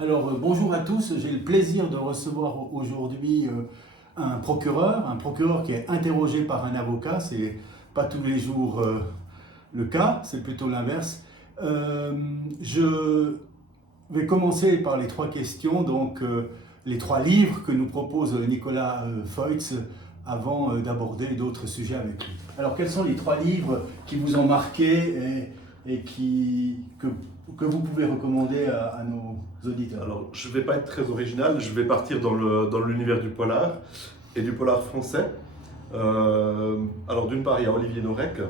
Alors, bonjour à tous. J'ai le plaisir de recevoir aujourd'hui un procureur qui est interrogé par un avocat. C'est pas tous les jours le cas, c'est plutôt l'inverse. Je vais commencer par les trois questions, donc les trois livres que nous propose Nicolas Feutz avant d'aborder d'autres sujets avec lui. Alors, quels sont les trois livres qui vous ont marqué et que vous pouvez recommander à nos auditeurs? Alors, je ne vais pas être très original, je vais partir dans l'univers du polar et du polar français. Alors, d'une part, il y a Olivier Norek,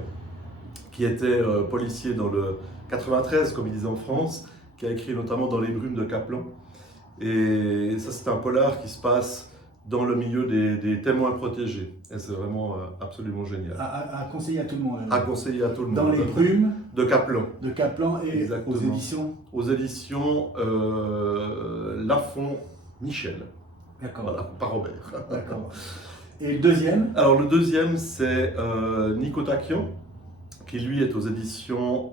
qui était policier dans le 93, comme il disait en France, qui a écrit notamment dans Les Brumes de Kaplan. Et ça, c'est un polar qui se passe dans le milieu des témoins protégés. Et c'est vraiment absolument génial. À conseiller à tout le monde. À conseiller à tout le monde. Dans Les Brumes de Kaplan. De Kaplan et Exactement. aux éditions. Aux éditions Lafon Michel. D'accord. Voilà, par Robert. D'accord. Et le deuxième? Alors, le deuxième, c'est Nico Takian, qui lui est aux éditions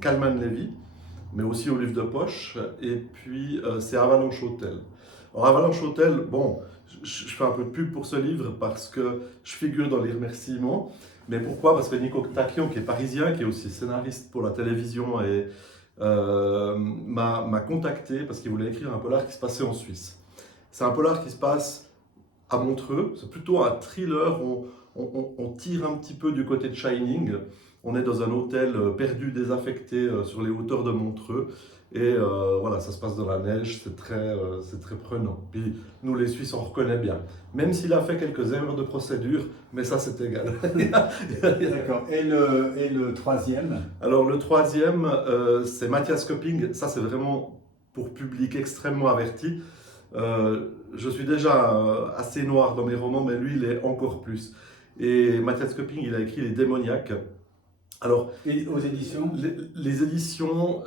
Kalman Levy, mais aussi au livre de poche. Et puis, c'est Avalanche Hotel. Alors, Avalanche Hotel, bon, je fais un peu de pub pour ce livre parce que je figure dans les remerciements. Mais pourquoi? Parce que Nico Takian, qui est parisien, qui est aussi scénariste pour la télévision, et m'a contacté parce qu'il voulait écrire un polar qui se passait en Suisse. C'est un polar qui se passe à Montreux, c'est plutôt un thriller, on tire un petit peu du côté de Shining. On est dans un hôtel perdu, désaffecté sur les hauteurs de Montreux. Et voilà, ça se passe dans la neige, c'est très prenant. Puis nous, les Suisses, on reconnaît bien. Même s'il a fait quelques erreurs de procédure, mais ça, c'est égal. D'accord. Et le troisième? Alors, le troisième, c'est Matthias Köpping. Ça, c'est vraiment pour public extrêmement averti. Je suis déjà assez noir dans mes romans, mais lui, il est encore plus. Et Matthias Köpping, il a écrit Les Démoniaques. Alors, et aux éditions? Les éditions,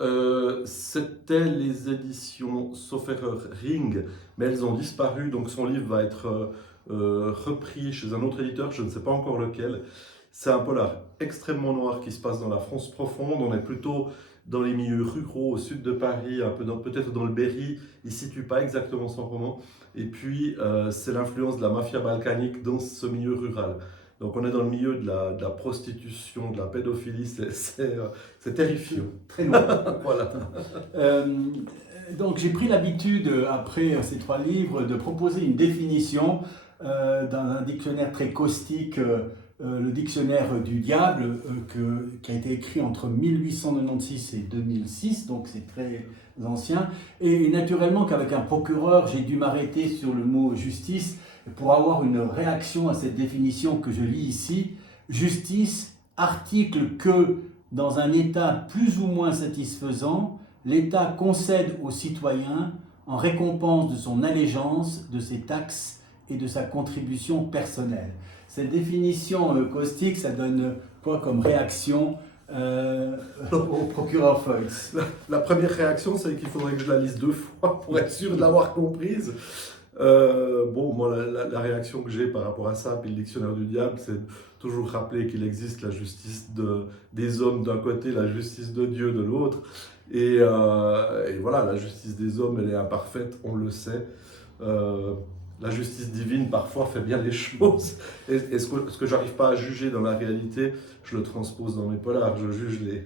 c'était les éditions, sauf erreur, Ring, mais elles ont disparu, donc son livre va être repris chez un autre éditeur, je ne sais pas encore lequel. C'est un polar extrêmement noir qui se passe dans la France profonde, on est plutôt dans les milieux ruraux au sud de Paris, un peu peut-être dans le Berry, il ne situe pas exactement son roman. Et puis, c'est l'influence de la mafia balkanique dans ce milieu rural. Donc on est dans le milieu de la prostitution, de la pédophilie, c'est terrifiant. Très loin. Voilà. Donc j'ai pris l'habitude, après ces trois livres, de proposer une définition dans un dictionnaire très caustique, le dictionnaire du diable, qui a été écrit entre 1896 et 2006, donc c'est très ancien. Et naturellement qu'avec un procureur, j'ai dû m'arrêter sur le mot justice, pour avoir une réaction à cette définition que je lis ici. Justice, article que, dans un état plus ou moins satisfaisant, l'État concède aux citoyens en récompense de son allégeance, de ses taxes et de sa contribution personnelle. Cette définition caustique, ça donne quoi comme réaction au procureur Feutz? La première réaction, c'est qu'il faudrait que je la lise deux fois pour être sûr de l'avoir comprise. Bon, moi, la réaction que j'ai par rapport à ça, puis le dictionnaire du diable, c'est toujours rappeler qu'il existe la justice des hommes d'un côté, la justice de Dieu de l'autre. Et voilà, la justice des hommes, elle est imparfaite, on le sait. La justice divine, parfois, fait bien les choses. Et ce que j'arrive pas à juger dans la réalité, je le transpose dans mes polars, je juge les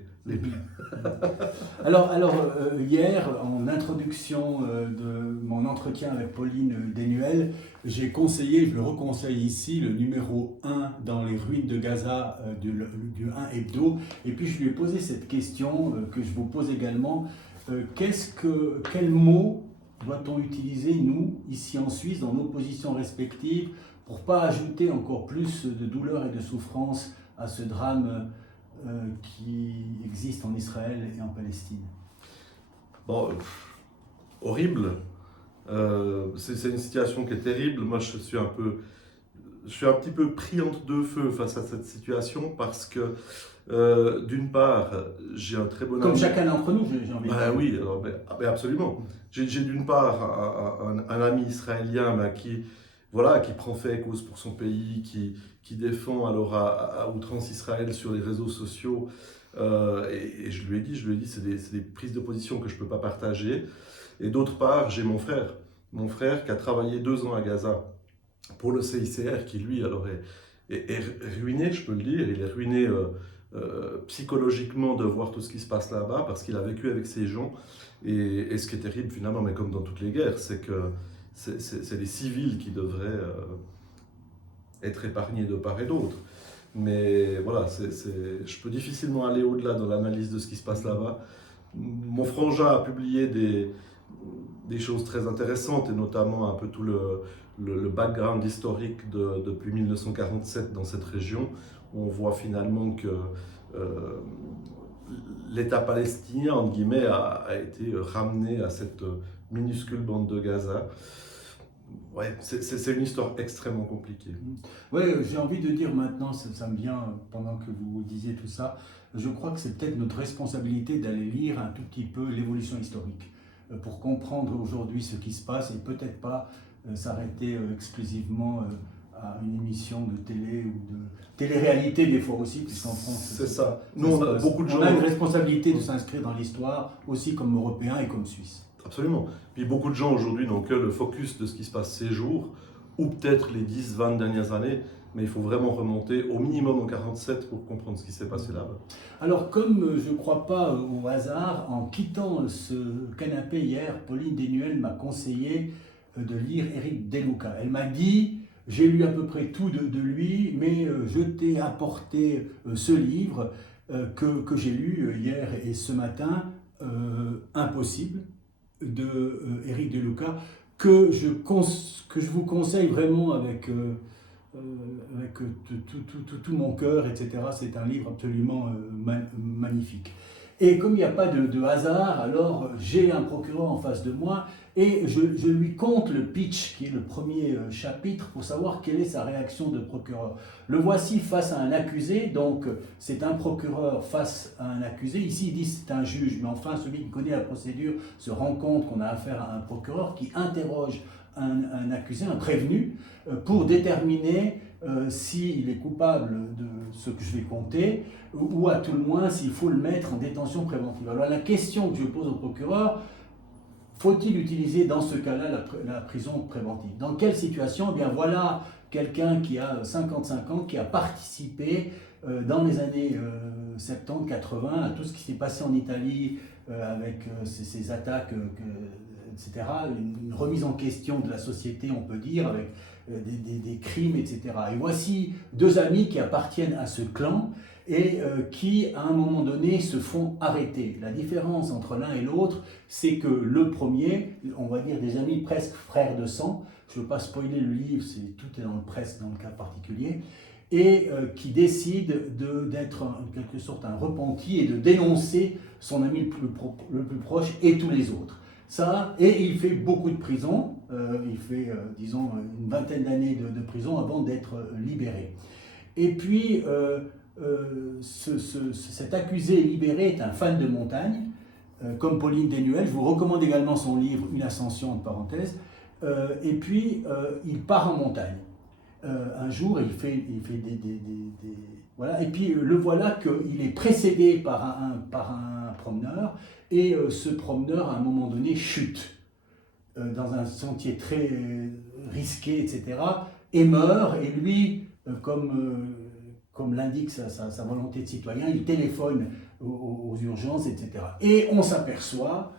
Alors, hier, en introduction de mon entretien avec Pauline Denuel, j'ai conseillé, je le reconseille ici, le numéro 1 dans les ruines de Gaza du 1 Hebdo. Et puis je lui ai posé cette question que je vous pose également. Quel mot doit-on utiliser, nous, ici en Suisse, dans nos positions respectives, pour ne pas ajouter encore plus de douleur et de souffrance à ce drame qui existe en Israël et en Palestine? Bon, horrible. C'est une situation qui est terrible. Moi, je suis un petit peu pris entre deux feux face à cette situation parce que, d'une part, j'ai un très bon Comme ami. chacun d'entre nous, j'ai envie de dire. Oui, alors, mais absolument. J'ai d'une part un ami israélien qui prend fait et cause pour son pays, qui défend alors à outrance Israël sur les réseaux sociaux. Et je lui ai dit, c'est des prises de position que je ne peux pas partager. Et d'autre part, j'ai mon frère qui a travaillé 2 ans à Gaza pour le CICR, qui lui alors est ruiné, je peux le dire, il est ruiné psychologiquement de voir tout ce qui se passe là-bas, parce qu'il a vécu avec ces gens. Et ce qui est terrible finalement, mais comme dans toutes les guerres, c'est que c'est les civils qui devraient être épargnés de part et d'autre. Mais voilà, je peux difficilement aller au-delà dans l'analyse de ce qui se passe là-bas. Mon frangin a publié des choses très intéressantes, et notamment un peu tout le background historique depuis 1947 dans cette région, où on voit finalement que l'État palestinien, entre guillemets, a été ramené à cette minuscule bande de Gaza. Ouais, c'est une histoire extrêmement compliquée. Oui, j'ai envie de dire maintenant, ça me vient pendant que vous disiez tout ça, je crois que c'est peut-être notre responsabilité d'aller lire un tout petit peu l'évolution historique pour comprendre aujourd'hui ce qui se passe et peut-être pas s'arrêter exclusivement à une émission de télé ou de télé-réalité des fois aussi, puisqu'en France, c'est ça. Nous, on a beaucoup de gens. On a une responsabilité de s'inscrire dans l'histoire aussi comme Européens et comme Suisses. Absolument. Puis beaucoup de gens aujourd'hui n'ont que le focus de ce qui se passe ces jours, ou peut-être les 10-20 dernières années, mais il faut vraiment remonter au minimum en 47 pour comprendre ce qui s'est passé là-bas. Alors comme je ne crois pas au hasard, en quittant ce canapé hier, Pauline Desnuel m'a conseillé de lire Éric Deluca. Elle m'a dit, j'ai lu à peu près tout de lui, mais je t'ai apporté ce livre que j'ai lu hier et ce matin, Impossible, de Éric Deluca, que je vous conseille vraiment avec tout mon cœur, etc. C'est un livre absolument magnifique. Et comme il n'y a pas de hasard, alors j'ai un procureur en face de moi et je lui conte le pitch, qui est le premier chapitre, pour savoir quelle est sa réaction de procureur. Le voici face à un accusé, donc c'est un procureur face à un accusé. Ici, il dit c'est un juge, mais enfin, celui qui connaît la procédure se rend compte qu'on a affaire à un procureur qui interroge un accusé, un prévenu, pour déterminer s'il est coupable de ce que je vais compter, ou à tout le moins s'il faut le mettre en détention préventive. Alors la question que je pose au procureur, faut-il utiliser dans ce cas-là la prison préventive? Dans quelle situation? Eh bien voilà quelqu'un qui a 55 ans, qui a participé dans les années 70-80 à tout ce qui s'est passé en Italie avec ces attaques, etc. Une remise en question de la société, on peut dire, avec des crimes, etc. Et voici 2 amis qui appartiennent à ce clan et qui, à un moment donné, se font arrêter. La différence entre l'un et l'autre, c'est que le premier, on va dire des amis presque frères de sang, je ne veux pas spoiler le livre, tout est dans le presque dans le cas particulier, et qui décide d'être en quelque sorte un repenti et de dénoncer son ami le plus proche et tous les autres. Ça, et il fait beaucoup de prison, il fait, disons, une vingtaine d'années de prison avant d'être libéré. Et puis, cet accusé libéré est un fan de montagne, comme Pauline Desnuel. Je vous recommande également son livre Une ascension, entre parenthèses. Et puis, il part en montagne. Un jour, il fait voilà. Et puis, le voilà qu'il est précédé par un promeneur. Et ce promeneur, à un moment donné, chute dans un sentier très risqué, etc. Et meurt. Et lui, comme l'indique sa volonté de citoyen, il téléphone aux urgences, etc. Et on s'aperçoit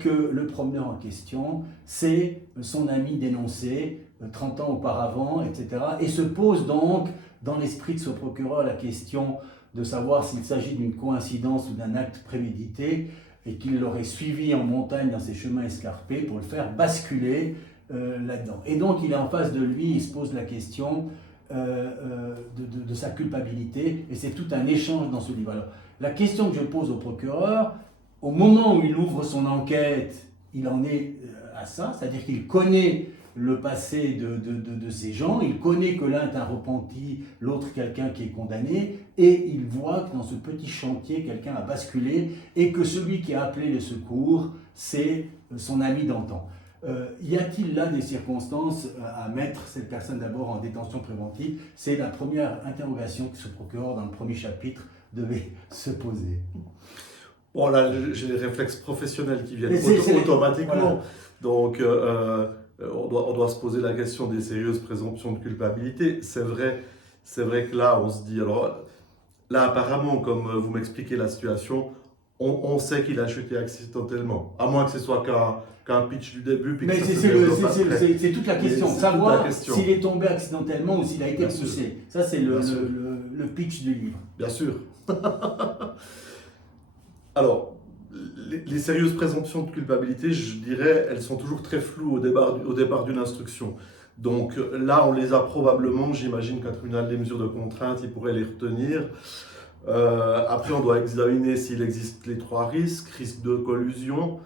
que le promeneur en question, c'est son ami dénoncé 30 ans auparavant, etc. Et se pose donc, dans l'esprit de ce procureur, la question de savoir s'il s'agit d'une coïncidence ou d'un acte prémédité, et qu'il l'aurait suivi en montagne dans ses chemins escarpés pour le faire basculer là-dedans. Et donc il est en face de lui, il se pose la question de sa culpabilité, et c'est tout un échange dans ce livre. Alors, la question que je pose au procureur, au moment où il ouvre son enquête, il en est à ça, c'est-à-dire qu'il connaît le passé de ces gens, il connaît que l'un est un repenti, l'autre quelqu'un qui est condamné, et il voit que dans ce petit chantier, quelqu'un a basculé, et que celui qui a appelé le secours, c'est son ami d'antan. Y a-t-il là des circonstances à mettre cette personne d'abord en détention préventive? C'est la première interrogation que ce procureur, dans le premier chapitre, devait se poser. Bon, là, j'ai les réflexes professionnels qui viennent Mais c'est automatiquement. voilà. Donc, on doit se poser la question des sérieuses présomptions de culpabilité. C'est vrai que là, on se dit, alors là, apparemment, comme vous m'expliquez la situation, on sait qu'il a chuté accidentellement. À moins que ce soit qu'un pitch du début, puis que Mais ça se développe après. c'est toute la Mais question, c'est toute la savoir question. s'il est tombé accidentellement ou s'il a été Bien sûr. poussé. Ça, c'est Bien sûr. le pitch du livre. Bien sûr. Alors, les sérieuses présomptions de culpabilité, je dirais, elles sont toujours très floues au départ d'une instruction. Donc là, on les a probablement, j'imagine qu'un tribunal des mesures de contrainte, il pourrait les retenir. Après, on doit examiner s'il existe les trois risques. Risque de collusion.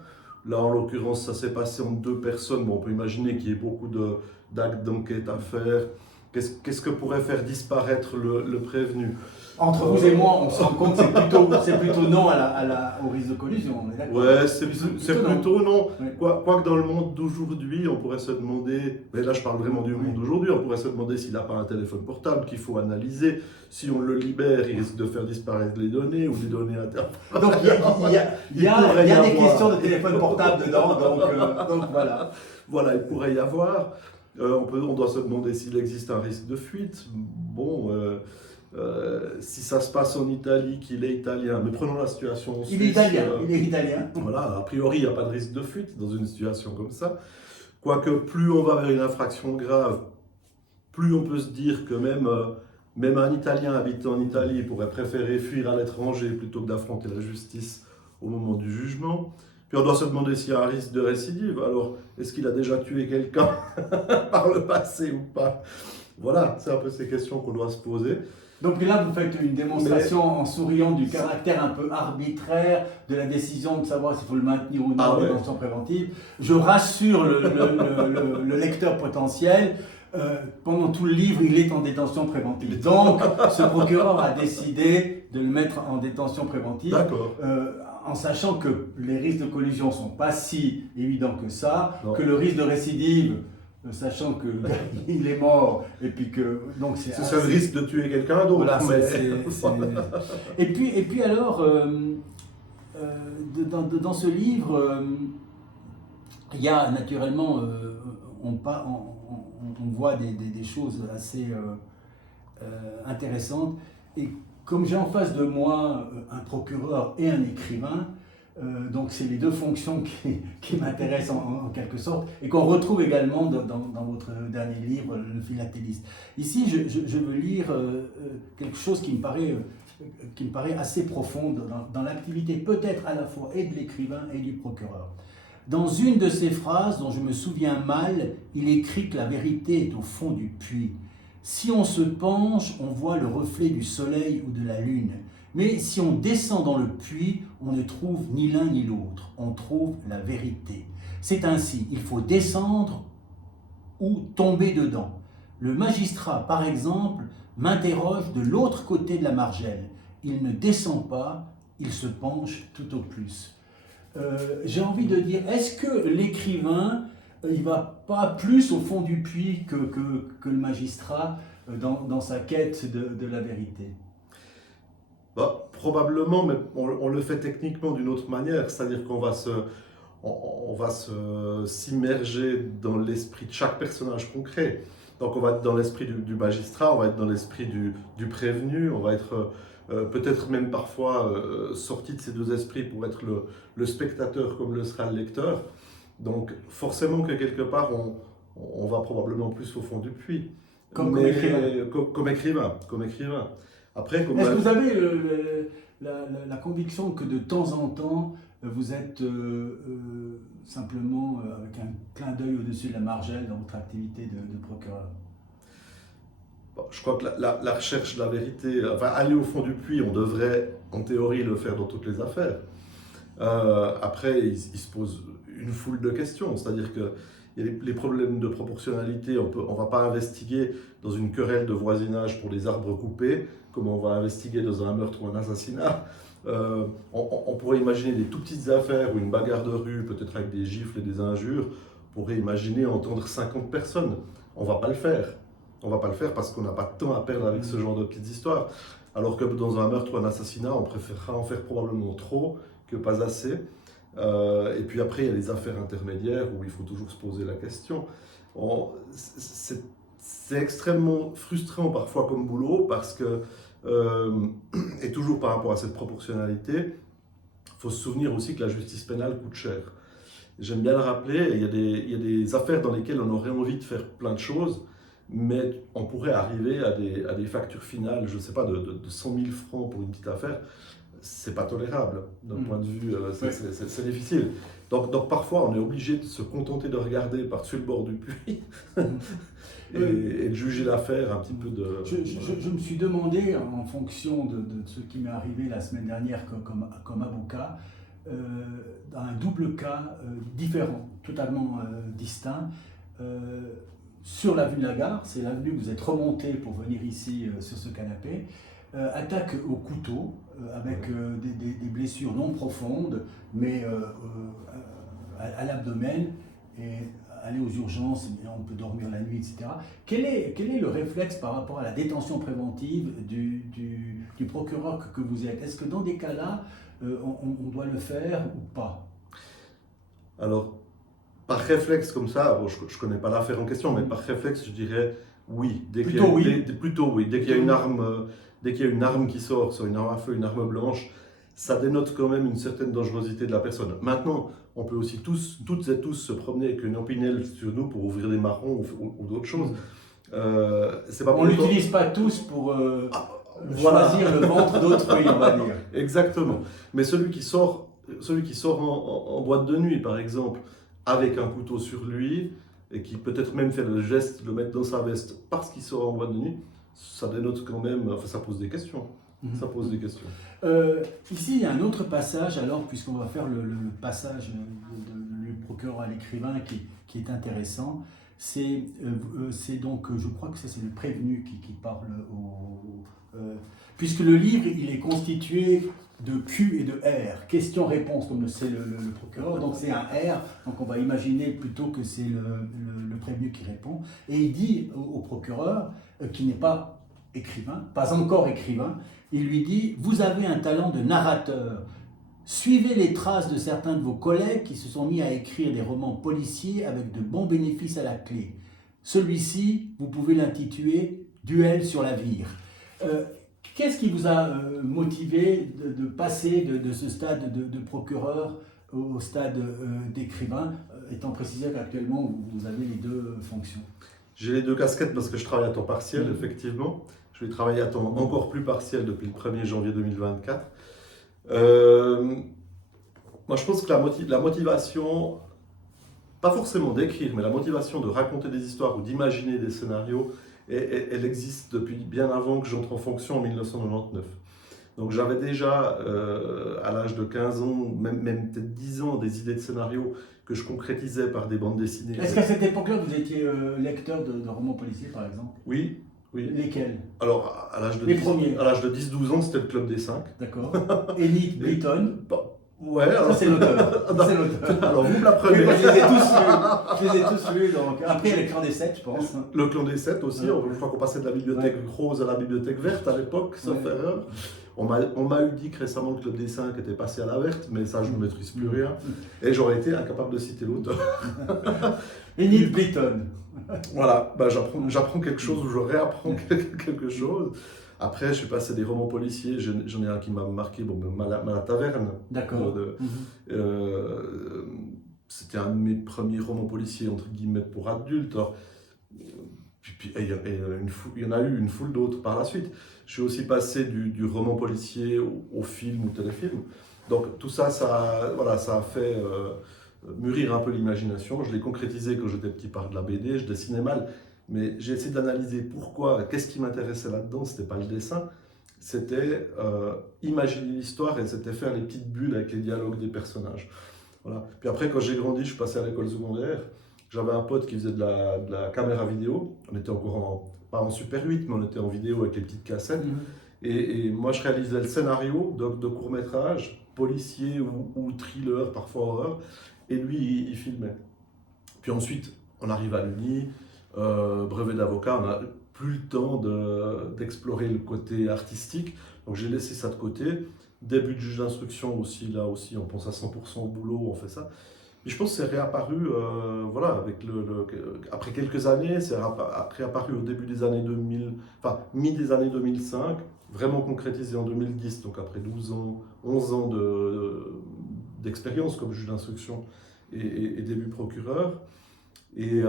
Là, en l'occurrence, ça s'est passé entre deux personnes. Bon, on peut imaginer qu'il y ait beaucoup d'actes d'enquête à faire. Qu'est-ce que pourrait faire disparaître le prévenu? Entre vous et moi, on se rend compte que c'est plutôt non au risque de collusion, on est d'accord? Ouais, c'est plutôt non. Oui. Quoique dans le monde d'aujourd'hui, on pourrait se demander, mais là je parle vraiment du monde d'aujourd'hui, on pourrait se demander s'il n'a pas un téléphone portable qu'il faut analyser. Si on le libère, il risque de faire disparaître les données ou des données internes. Donc il y a des questions de téléphone portable dedans, donc voilà. Voilà, il pourrait y avoir. On doit se demander s'il existe un risque de fuite. Bon, si ça se passe en Italie, qu'il est italien, mais prenons la situation en Suisse. Il est italien. Voilà, a priori, il n'y a pas de risque de fuite dans une situation comme ça. Quoique, plus on va vers une infraction grave, plus on peut se dire que même un Italien habitant en Italie pourrait préférer fuir à l'étranger plutôt que d'affronter la justice au moment du jugement. Puis on doit se demander s'il y a un risque de récidive. Alors, est-ce qu'il a déjà tué quelqu'un par le passé ou pas? Voilà, c'est un peu ces questions qu'on doit se poser. Donc là, vous faites une démonstration en souriant du caractère un peu arbitraire de la décision de savoir s'il faut le maintenir ou non en détention préventive. Je rassure le lecteur potentiel. Pendant tout le livre, il est en détention préventive. Donc, ce procureur a décidé de le mettre en détention préventive. D'accord. En sachant que les risques de collusion ne sont pas si évidents que ça, Non. que le risque de récidive, sachant qu'il est mort, et puis que... donc c'est le risque de tuer quelqu'un d'autre. Voilà, mais... Et puis alors, dans ce livre, il y a naturellement, on voit des choses assez intéressantes. Et comme j'ai en face de moi un procureur et un écrivain, donc c'est les deux fonctions qui m'intéressent en quelque sorte et qu'on retrouve également dans votre dernier livre, Le philatéliste. Ici, je veux lire quelque chose qui me paraît assez profond dans l'activité peut-être à la fois et de l'écrivain et du procureur. Dans une de ces phrases dont je me souviens mal, il écrit que la vérité est au fond du puits. Si on se penche, on voit le reflet du soleil ou de la lune. Mais si on descend dans le puits, on ne trouve ni l'un ni l'autre. On trouve la vérité. C'est ainsi, il faut descendre ou tomber dedans. Le magistrat, par exemple, m'interroge de l'autre côté de la margelle. Il ne descend pas, il se penche tout au plus. J'ai envie de dire, est-ce que l'écrivain, il ne va pas plus au fond du puits que le magistrat dans sa quête de la vérité? Bah, probablement, mais on le fait techniquement d'une autre manière, c'est-à-dire qu'on va s'immerger dans l'esprit de chaque personnage concret. Donc on va être dans l'esprit du magistrat, on va être dans l'esprit du prévenu, on va être peut-être même parfois sorti de ces deux esprits pour être le spectateur comme le sera le lecteur. Donc forcément que quelque part on va probablement plus au fond du puits. Comme écrivain. Comme écrivain. Après, est-ce que vous avez la conviction que de temps en temps vous êtes simplement avec un clin d'œil au-dessus de la margelle dans votre activité de procureur? Je crois que la recherche de la vérité, enfin aller au fond du puits, on devrait en théorie le faire dans toutes les affaires. Après, il se pose une foule de questions, c'est-à-dire que il y a les problèmes de proportionnalité, on ne va pas investiguer dans une querelle de voisinage pour des arbres coupés, comme on va investiguer dans un meurtre ou un assassinat. On pourrait imaginer des tout petites affaires ou une bagarre de rue, peut-être avec des gifles et des injures. On pourrait imaginer entendre 50 personnes. On ne va pas le faire. On ne va pas le faire parce qu'on n'a pas de temps à perdre avec ce genre de petites histoires. Alors que dans un meurtre ou un assassinat, on préférera en faire probablement trop que pas assez. Et puis après, il y a les affaires intermédiaires où il faut toujours se poser la question. C'est extrêmement frustrant parfois comme boulot parce que, et toujours par rapport à cette proportionnalité, il faut se souvenir aussi que la justice pénale coûte cher. J'aime bien le rappeler, il y a des affaires dans lesquelles on aurait envie de faire plein de choses, mais on pourrait arriver à des factures finales, je ne sais pas, de 100 000 francs pour une petite affaire. C'est pas tolérable d'un point de vue, c'est difficile. Donc parfois on est obligé de se contenter de regarder par-dessus le bord du puits et de juger l'affaire un petit peu de... Je me suis demandé, en fonction de ce qui m'est arrivé la semaine dernière comme avocat, dans un double cas différent, totalement distinct, sur l'avenue de la Gare, c'est l'avenue que vous êtes remonté pour venir ici sur ce canapé, attaque au couteau avec des blessures non profondes, mais à l'abdomen, et aller aux urgences, on peut dormir la nuit, etc. Quel est le réflexe par rapport à la détention préventive du procureur que vous êtes? Est-ce que dans des cas-là, on doit le faire ou pas? Alors, par réflexe comme ça, bon, je ne connais pas l'affaire en question, mais par réflexe, je dirais oui. Plutôt oui. Dès qu'il y a une arme, dès qu'il y a une arme qui sort, soit une arme à feu, une arme blanche, ça dénote quand même une certaine dangerosité de la personne. Maintenant, on peut aussi toutes et tous se promener avec une opinel sur nous pour ouvrir des marrons ou d'autres choses. On ne l'utilise pas tous pour choisir le ventre d'autrui, on va dire. Exactement. Mais celui qui sort en boîte de nuit, par exemple, avec un couteau sur lui, et qui peut-être même fait le geste de le mettre dans sa veste parce qu'il sort en boîte de nuit, ça dénote quand même, enfin ça pose des questions. Ça pose des questions. Ici, il y a un autre passage, alors, puisqu'on va faire le passage du procureur à l'écrivain qui est intéressant. C'est donc, je crois que ça c'est le prévenu qui parle puisque le livre, il est constitué de Q et de R, question-réponse, comme le sait le procureur, donc c'est un R, donc on va imaginer plutôt que c'est le prévenu qui répond, et il dit au procureur, qui n'est pas écrivain, pas encore écrivain, il lui dit « Vous avez un talent de narrateur. Suivez les traces de certains de vos collègues qui se sont mis à écrire des romans policiers avec de bons bénéfices à la clé. Celui-ci, vous pouvez l'intituler « Duel sur la vire ». Qu'est-ce qui vous a motivé de passer de ce stade de procureur au stade d'écrivain, étant précisé qu'actuellement vous avez les deux fonctions? J'ai les deux casquettes parce que je travaille à temps partiel, effectivement. Je vais travailler à temps encore plus partiel depuis le 1er janvier 2024. Moi, je pense que la motivation, pas forcément d'écrire, mais la motivation de raconter des histoires ou d'imaginer des scénarios, elle existe depuis bien avant que j'entre en fonction en 1999. Donc j'avais déjà, à l'âge de 15 ans, même peut-être 10 ans, des idées de scénarios que je concrétisais par des bandes dessinées. Est-ce qu'à cette époque-là, vous étiez lecteur de romans policiers, par exemple? Oui. Lesquels? Alors, à l'âge de 10-12 ans, c'était le Club des 5. D'accord. Enid Blyton. Ouais, alors... Ça, c'est l'auteur. Alors, vous me l'apprenez. Oui, je les ai tous lus. Donc. Après, il y a le Clan des 7, je pense. Le Clan des 7 aussi. Je crois qu'on passait de la bibliothèque rose à la bibliothèque verte à l'époque, sauf erreur. On m'a eu dit que récemment le Club des 5 était passé à la verte, mais ça, je ne maîtrise plus rien. Et j'aurais été incapable de citer l'auteur. Enid Blyton. Voilà, bah, j'apprends quelque chose ou je réapprends quelque chose. Après, je suis passé des romans policiers, j'en ai un qui m'a marqué, la Taverne. D'accord. C'était un de mes premiers romans policiers, entre guillemets, pour adultes. Alors, puis, il y en a eu une foule d'autres par la suite. Je suis aussi passé du roman policier au film ou téléfilm. Donc tout ça, ça a fait mûrir un peu l'imagination. Je l'ai concrétisé quand j'étais petit par de la BD, je dessinais mal. Mais j'ai essayé d'analyser pourquoi, qu'est-ce qui m'intéressait là-dedans, c'était pas le dessin, c'était imaginer l'histoire et c'était faire les petites bulles avec les dialogues des personnages. Voilà. Puis après, quand j'ai grandi, je suis passé à l'école secondaire, j'avais un pote qui faisait de la caméra vidéo, on était encore pas en Super 8, mais on était en vidéo avec les petites cassettes, et moi je réalisais le scénario de court-métrage, policier ou thriller, parfois horreur, et lui il filmait. Puis ensuite, on arrive à l'Uni, brevet d'avocat, on n'a plus le temps d'explorer le côté artistique, donc j'ai laissé ça de côté. début de juge d'instruction aussi, là aussi, on pense à 100% au boulot, on fait ça. Mais je pense que c'est réapparu, voilà, après quelques années, c'est réapparu au début des années 2000, enfin, mi des années 2005, vraiment concrétisé en 2010, donc après 12 ans, 11 ans d'expérience comme juge d'instruction et début procureur. Et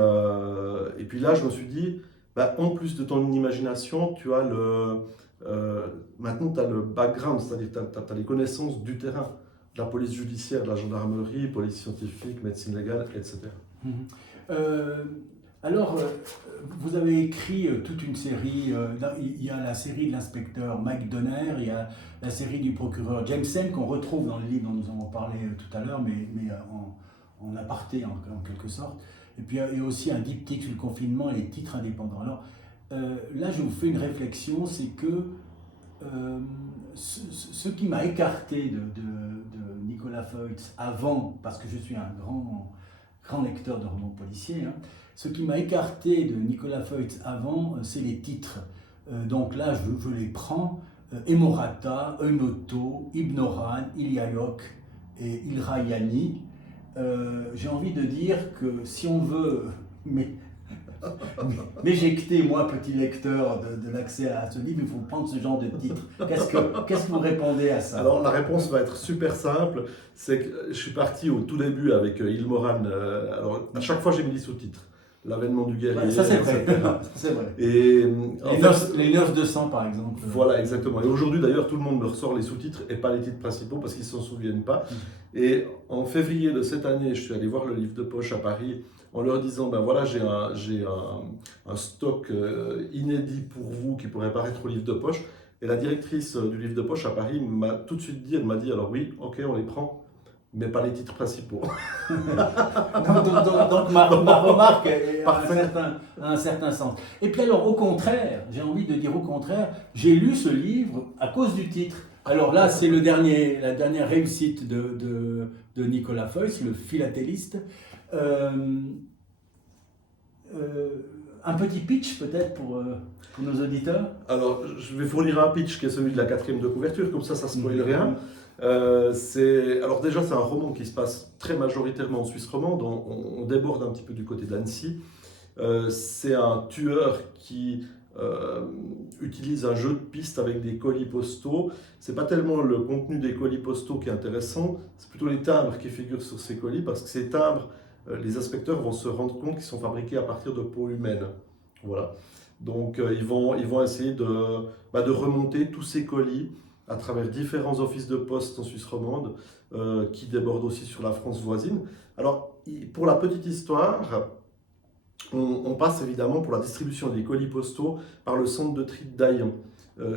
puis là, je me suis dit, bah, en plus de ton imagination, tu as maintenant, tu as le background, c'est-à-dire tu as les connaissances du terrain, de la police judiciaire, de la gendarmerie, police scientifique, médecine légale, etc. Mhm. Euh, alors, vous avez écrit toute une série, il y a la série de l'inspecteur Mike Donner, il y a la série du procureur Jameson qu'on retrouve dans le livre dont nous avons parlé tout à l'heure, mais en aparté en quelque sorte. Et puis il y a aussi un diptyque sur le confinement et les titres indépendants. Alors là, je vous fais une réflexion, c'est que ce qui m'a écarté de Nicolas Feutz avant, parce que je suis un grand lecteur de romans policiers, hein, ce qui m'a écarté de Nicolas Feutz avant, c'est les titres. Donc là, je les prends. Emorata, Eunoto, Ibn Oran, Iliayok et Ilrayani. J'ai envie de dire que si on veut m'éjecter, moi, petit lecteur, de l'accès à ce livre, il faut prendre ce genre de titre. Qu'est-ce que vous répondez à ça? Alors la réponse va être super simple, c'est que je suis parti au tout début avec Ilmoran, alors à chaque fois j'ai mis des sous-titres. L'avènement du guerrier, Ouais, ça c'est vrai. etc. C'est vrai. Et Les 9-200 par exemple. Voilà, exactement. Et aujourd'hui, d'ailleurs, tout le monde me ressort les sous-titres et pas les titres principaux parce qu'ils ne s'en souviennent pas. Et en février de cette année, je suis allé voir le livre de poche à Paris en leur disant, ben voilà, j'ai un stock inédit pour vous qui pourrait paraître au livre de poche. Et la directrice du livre de poche à Paris m'a tout de suite dit, elle m'a dit, alors oui, ok, on les prend, mais pas les titres principaux. donc ma remarque a un certain sens. Et puis alors au contraire, j'ai envie de dire au contraire, j'ai lu ce livre à cause du titre. Alors là, c'est la dernière réussite de Nicolas Feutz, le philatéliste. Un petit pitch peut-être pour nos auditeurs. Alors, je vais fournir un pitch qui est celui de la 4e de couverture, comme ça spoil rien. Alors déjà, c'est un roman qui se passe très majoritairement en Suisse romande, on déborde un petit peu du côté d'Annecy. C'est un tueur qui utilise un jeu de pistes avec des colis postaux. C'est pas tellement le contenu des colis postaux qui est intéressant, c'est plutôt les timbres qui figurent sur ces colis, parce que ces timbres, les inspecteurs vont se rendre compte qu'ils sont fabriqués à partir de peau humaine. Voilà. Donc ils vont essayer de remonter tous ces colis à travers différents offices de poste en Suisse romande, qui débordent aussi sur la France voisine. Alors, pour la petite histoire, on passe évidemment pour la distribution des colis postaux par le centre de tri de Daillon,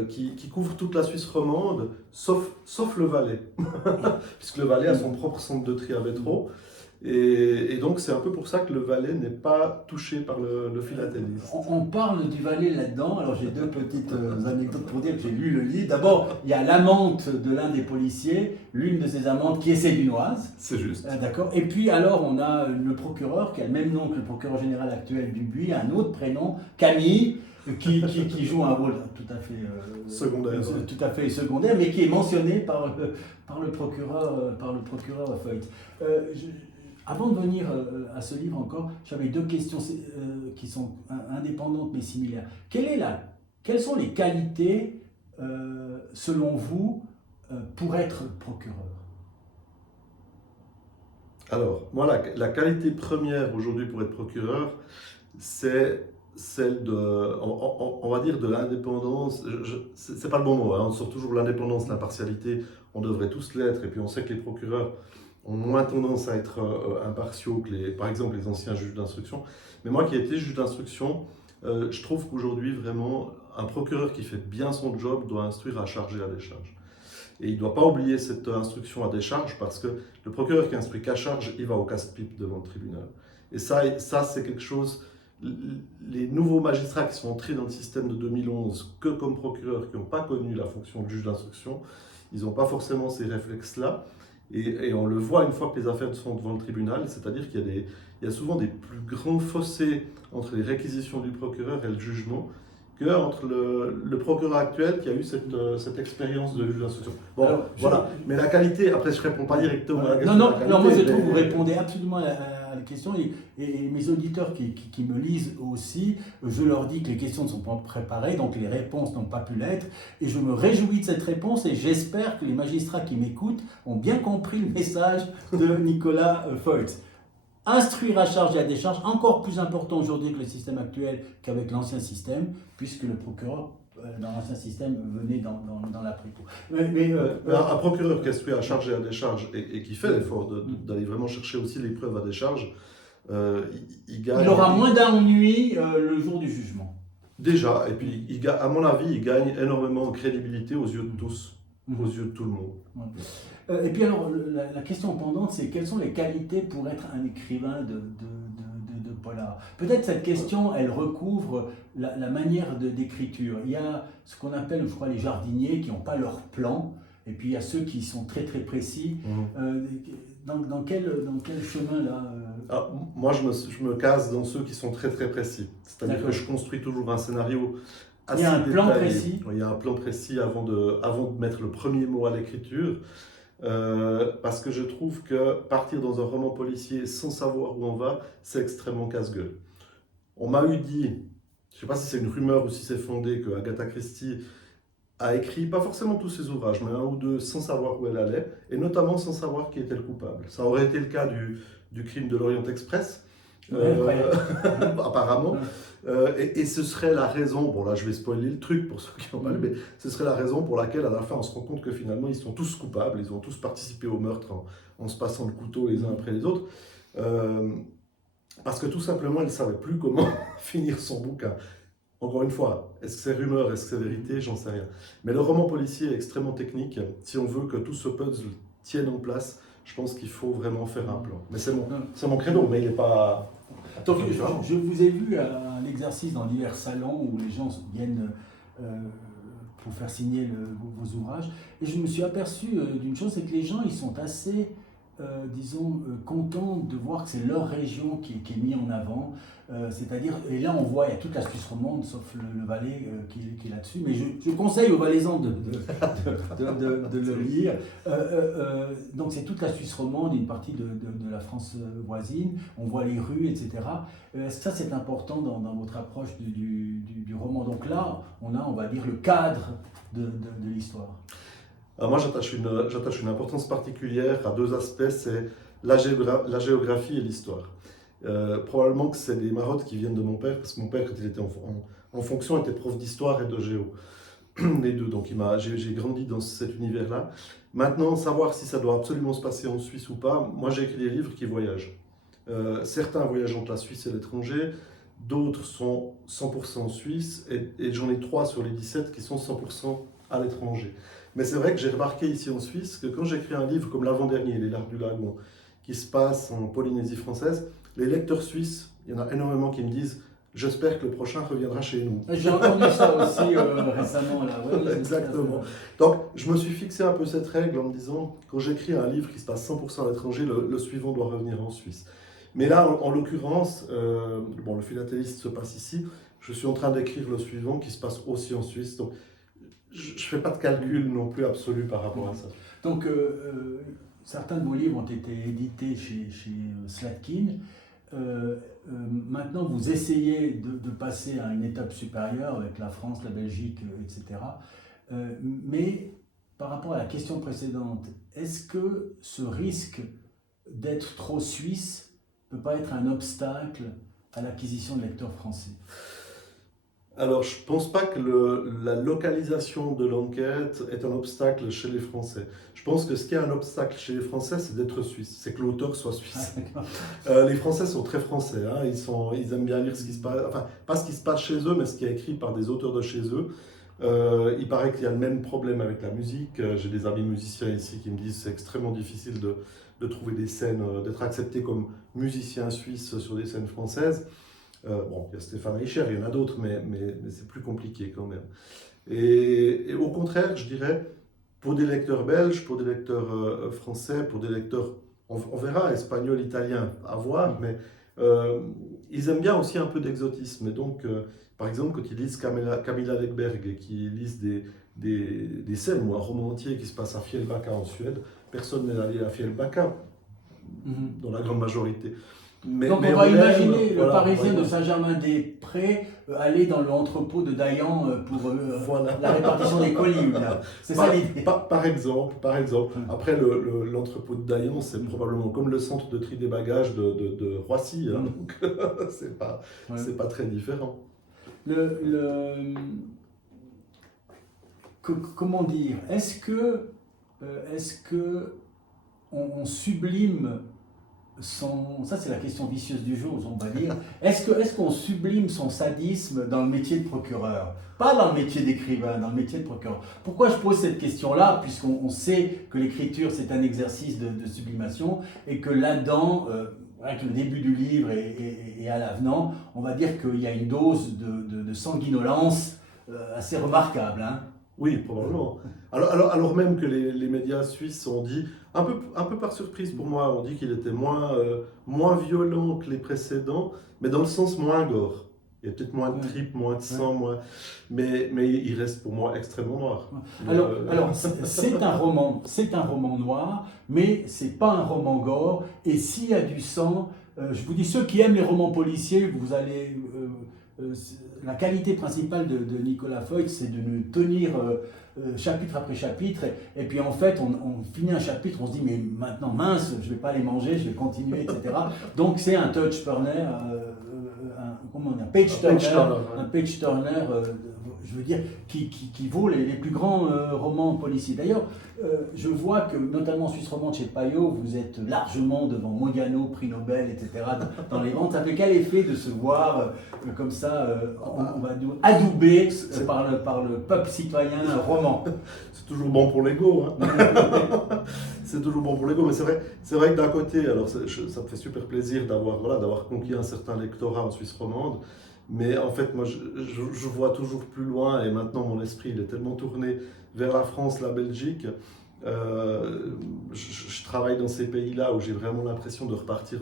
qui couvre toute la Suisse romande, sauf le Valais, puisque le Valais a son propre centre de tri à Vétro. Et donc c'est un peu pour ça que le Valais n'est pas touché par le philatéliste. On parle du Valais là-dedans, alors j'ai deux petites anecdotes pour dire que j'ai lu le livre. D'abord, il y a l'amante de l'un des policiers, l'une de ces amantes qui est sédunoise. C'est juste. D'accord. Et puis alors on a le procureur qui a le même nom que le procureur général actuel Dubuis, un autre prénom, Camille, qui joue un rôle tout à fait secondaire, mais qui est mentionné par le procureur Feutz. Avant de venir à ce livre encore, j'avais deux questions qui sont indépendantes mais similaires. Quelles sont les qualités, selon vous, pour être procureur? Alors, moi, la qualité première aujourd'hui pour être procureur, c'est celle on va dire de l'indépendance. C'est pas le bon mot, hein, on sort toujours l'indépendance, l'impartialité, on devrait tous l'être, et puis on sait que les procureurs ont moins tendance à être impartiaux que par exemple les anciens juges d'instruction. Mais moi qui ai été juge d'instruction, je trouve qu'aujourd'hui vraiment un procureur qui fait bien son job doit instruire à charge et à décharge. Et il ne doit pas oublier cette instruction à décharge, parce que le procureur qui instruit qu'à charge, il va au casse-pipe devant le tribunal. Et ça c'est quelque chose, les nouveaux magistrats qui sont entrés dans le système de 2011 que comme procureurs, qui n'ont pas connu la fonction de juge d'instruction, ils n'ont pas forcément ces réflexes-là. Et on le voit une fois que les affaires sont devant le tribunal, c'est-à-dire qu'il y a souvent des plus grands fossés entre les réquisitions du procureur et le jugement qu'entre le procureur actuel qui a eu cette expérience de juge d'instruction. Bon, Alors, voilà. Mais la qualité, après je ne réponds pas directement à la question. Non, de la qualité, alors moi je mais- trouve que vous répondez absolument à la question et mes auditeurs qui me lisent aussi, je leur dis que les questions ne sont pas préparées, donc les réponses n'ont pas pu l'être et je me réjouis de cette réponse et j'espère que les magistrats qui m'écoutent ont bien compris le message de Nicolas Feutz. Instruire à charge et à décharge, encore plus important aujourd'hui que le système actuel qu'avec l'ancien système, puisque le procureur dans l'ancien système venait dans l'après-cour. Un procureur qui instruit à charge et à décharge et qui fait l'effort d'aller vraiment chercher aussi les preuves à décharge, il gagne. Il aura moins d'ennuis le jour du jugement. Déjà, et puis à mon avis, il gagne énormément en crédibilité aux yeux de tous, aux yeux de tout le monde. Et puis alors, la question pendante, c'est quelles sont les qualités pour être un écrivain de polar? Peut-être cette question, elle recouvre la manière d'écriture. Il y a ce qu'on appelle, je crois, les jardiniers qui n'ont pas leur plan, et puis il y a ceux qui sont très très précis. Dans quel chemin là Moi, je me case dans ceux qui sont très très précis. C'est-à-dire que je construis toujours un scénario assez Il y a un détaillé. plan précis. Il y a un plan précis avant de mettre le premier mot à l'écriture. Parce que je trouve que partir dans un roman policier sans savoir où on va, c'est extrêmement casse-gueule. On m'a dit, je ne sais pas si c'est une rumeur ou si c'est fondé, que Agatha Christie a écrit, pas forcément tous ses ouvrages, mais un ou deux sans savoir où elle allait, et notamment sans savoir qui était le coupable. Ça aurait été le cas du crime de l'Orient Express, apparemment. Et ce serait la raison, bon là je vais spoiler le truc pour ceux qui n'ont pas lu, mais ce serait la raison pour laquelle à la fin on se rend compte que finalement ils sont tous coupables, ils ont tous participé au meurtre en se passant le couteau les uns après les autres, parce que tout simplement elle ne savait plus comment finir son bouquin. Encore une fois, est-ce que c'est rumeur, est-ce que c'est vérité, j'en sais rien. Mais le roman policier est extrêmement technique, si on veut que tout ce puzzle tienne en place, je pense qu'il faut vraiment faire un plan. Mais c'est mon credo, mais il n'est pas... Donc, je vous ai vu à l'exercice dans divers salons où les gens viennent pour faire signer vos ouvrages. Et je me suis aperçu d'une chose, c'est que les gens, ils sont assez, disons, contents de voir que c'est leur région qui est mise en avant. C'est-à-dire, et là on voit, il y a toute la Suisse romande, sauf le Valais qui est là-dessus, mais je conseille aux Valaisans de le lire. Donc c'est toute la Suisse romande, une partie de la France voisine, on voit les rues, etc. Ça c'est important dans votre approche du roman. Donc là, on va dire, le cadre de l'histoire. Alors moi j'attache une importance particulière à deux aspects, c'est la géographie et l'histoire. Probablement que c'est des marottes qui viennent de mon père, parce que mon père, quand il était en fonction, était prof d'histoire et de géo. Les deux, donc j'ai grandi dans cet univers-là. Maintenant, savoir si ça doit absolument se passer en Suisse ou pas, moi j'ai écrit des livres qui voyagent. Certains voyagent entre la Suisse et l'étranger, d'autres sont 100% en Suisse, et j'en ai 3 sur les 17 qui sont 100% à l'étranger. Mais c'est vrai que j'ai remarqué ici en Suisse que quand j'écris un livre comme l'avant-dernier, Les Larves du Lagon, qui se passe en Polynésie française, les lecteurs suisses, il y en a énormément qui me disent « J'espère que le prochain reviendra chez nous ». J'ai entendu ça aussi récemment. Là. Ouais, exactement. Donc, je me suis fixé un peu cette règle en me disant, quand j'écris un livre qui se passe 100% à l'étranger, le suivant doit revenir en Suisse. Mais là, en l'occurrence, le philatéliste se passe ici, je suis en train d'écrire le suivant qui se passe aussi en Suisse. Donc, je ne fais pas de calcul non plus absolu par rapport à ça. Donc, certains de vos livres ont été édités chez Slatkin. Maintenant, vous essayez de passer à une étape supérieure avec la France, la Belgique, etc. Mais par rapport à la question précédente, est-ce que ce risque d'être trop suisse ne peut pas être un obstacle à l'acquisition de lecteurs français ? Alors, je ne pense pas que la localisation de l'enquête est un obstacle chez les Français. Je pense que ce qui est un obstacle chez les Français, c'est d'être suisse, c'est que l'auteur soit suisse. Les Français sont très français, hein. Ils aiment bien lire ce qui se passe, enfin, pas ce qui se passe chez eux, mais ce qui est écrit par des auteurs de chez eux. Il paraît qu'il y a le même problème avec la musique. J'ai des amis musiciens ici qui me disent que c'est extrêmement difficile de trouver des scènes, d'être accepté comme musicien suisse sur des scènes françaises. Bon, il y a Stéphane Eicher, il y en a d'autres, mais c'est plus compliqué quand même. Et au contraire, je dirais, pour des lecteurs belges, pour des lecteurs français, pour des lecteurs, on verra, espagnol, italien, à voir, mais Euh, Ils aiment bien aussi un peu d'exotisme. Et donc, par exemple, quand ils lisent Camilla Läckberg et qu'ils lisent des scènes ou un roman entier qui se passe à Fjällbacka en Suède, personne n'est allé à Fjällbacka, dans la grande majorité. Donc on va imaginer le voilà, Parisien de voilà. Saint-Germain-des-Prés aller dans l'entrepôt de Dayan pour Voilà. la répartition des colis. Là. C'est ça l'idée. Par exemple. Après, l'entrepôt de Dayan, c'est probablement comme le centre de tri des bagages de Roissy. Hein, donc, Ouais. c'est pas très différent. Comment dire? Est-ce que on sublime ça c'est la question vicieuse du jour, on va dire. Est-ce qu'on sublime son sadisme dans le métier de procureur? Pas dans le métier d'écrivain, dans le métier de procureur. Pourquoi je pose cette question-là? Puisqu'on sait que l'écriture c'est un exercice de sublimation et que là-dedans, avec le début du livre et à l'avenant, on va dire qu'il y a une dose de sanguinolence assez remarquable. Hein. Oui, probablement. Alors même que les médias suisses ont dit, un peu par surprise pour moi, on dit qu'il était moins violent que les précédents, mais dans le sens moins gore. Il y a peut-être moins de tripes, moins de sang, mais il reste pour moi extrêmement noir. Alors c'est un roman noir, mais c'est pas un roman gore. Et s'il y a du sang, je vous dis, ceux qui aiment les romans policiers, vous allez la qualité principale de Nicolas Foyt, c'est de nous tenir chapitre après chapitre, et puis en fait, on finit un chapitre, on se dit, mais maintenant, mince, je ne vais pas les manger, je vais continuer, etc. Donc c'est un touch-turner, un page-turner, je veux dire, qui vaut les plus grands romans policiers. D'ailleurs, je vois que, notamment en Suisse romande chez Payot, vous êtes largement devant Modiano, prix Nobel, etc. dans les ventes. Ça fait quel effet de se voir comme ça, on va dire, adoubé par le peuple citoyen roman? C'est toujours bon pour l'ego, hein. C'est toujours bon pour l'ego, mais c'est vrai que d'un côté, alors ça me fait super plaisir d'avoir conquis un certain lectorat en Suisse romande, mais en fait, moi, je vois toujours plus loin, et maintenant mon esprit il est tellement tourné vers la France, la Belgique. Je travaille dans ces pays-là où j'ai vraiment l'impression de repartir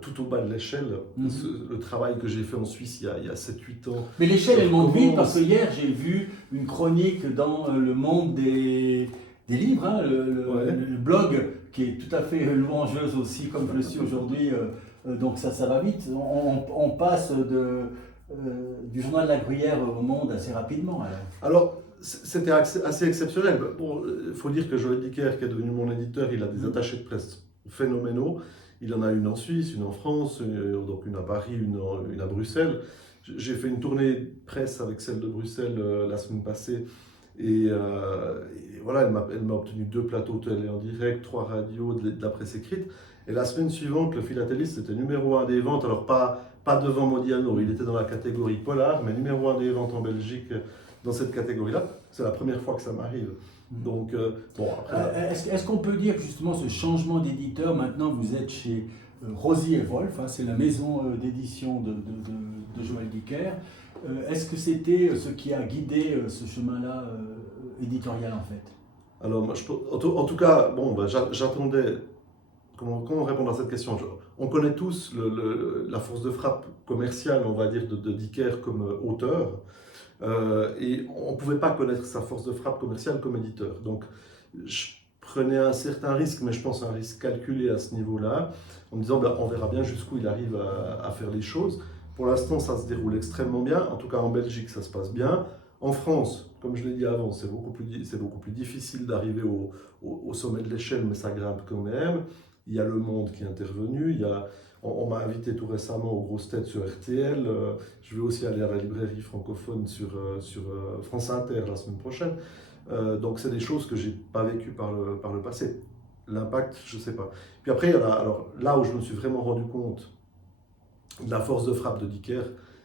tout au bas de l'échelle. Le travail que j'ai fait en Suisse il y a 7-8 ans. Mais l'échelle, elle monte vite, parce que hier, j'ai vu une chronique dans le monde des livres, hein, le blog, qui est tout à fait louangeuse aussi, comme je le suis aujourd'hui. Donc ça va vite. On passe du journal de la Gruyère au Monde assez rapidement. Alors c'était assez exceptionnel. Bon, il faut dire que Joël Dicker, qui est devenu mon éditeur, il a des attachés de presse phénoménaux. Il en a une en Suisse, une en France, donc une à Paris, une à Bruxelles. J'ai fait une tournée de presse avec celle de Bruxelles la semaine passée. Et voilà, elle m'a obtenu 2 plateaux télé en direct, 3 radios, de la presse écrite. Et la semaine suivante, le philatéliste était numéro 1 des ventes. Alors pas devant Modiano, il était dans la catégorie polar, mais numéro 1 des ventes en Belgique dans cette catégorie-là. C'est la première fois que ça m'arrive. Donc, bon, après... Est-ce qu'on peut dire que justement ce changement d'éditeur, maintenant vous êtes chez Rosier et Wolf, hein, c'est la maison d'édition de Joël Dicker. Est-ce que c'était ce qui a guidé ce chemin-là éditorial en fait? Alors, moi, en tout cas, bon, ben, j'attendais... Comment répondre à cette question? On connaît tous la force de frappe commerciale, on va dire, de Dicker comme auteur. Et on ne pouvait pas connaître sa force de frappe commerciale comme éditeur. Donc, je prenais un certain risque, mais je pense un risque calculé à ce niveau-là, en me disant, ben, on verra bien jusqu'où il arrive à faire les choses. Pour l'instant, ça se déroule extrêmement bien. En tout cas, en Belgique, ça se passe bien. En France, comme je l'ai dit avant, c'est beaucoup plus difficile d'arriver au sommet de l'échelle, mais ça grimpe quand même. Il y a Le Monde qui est intervenu. On m'a invité tout récemment aux grosses têtes sur RTL. Je vais aussi aller à la librairie francophone sur France Inter la semaine prochaine. Donc, c'est des choses que je n'ai pas vécues par le passé. L'impact, je ne sais pas. Puis après, alors, là où je me suis vraiment rendu compte de la force de frappe de Dicker,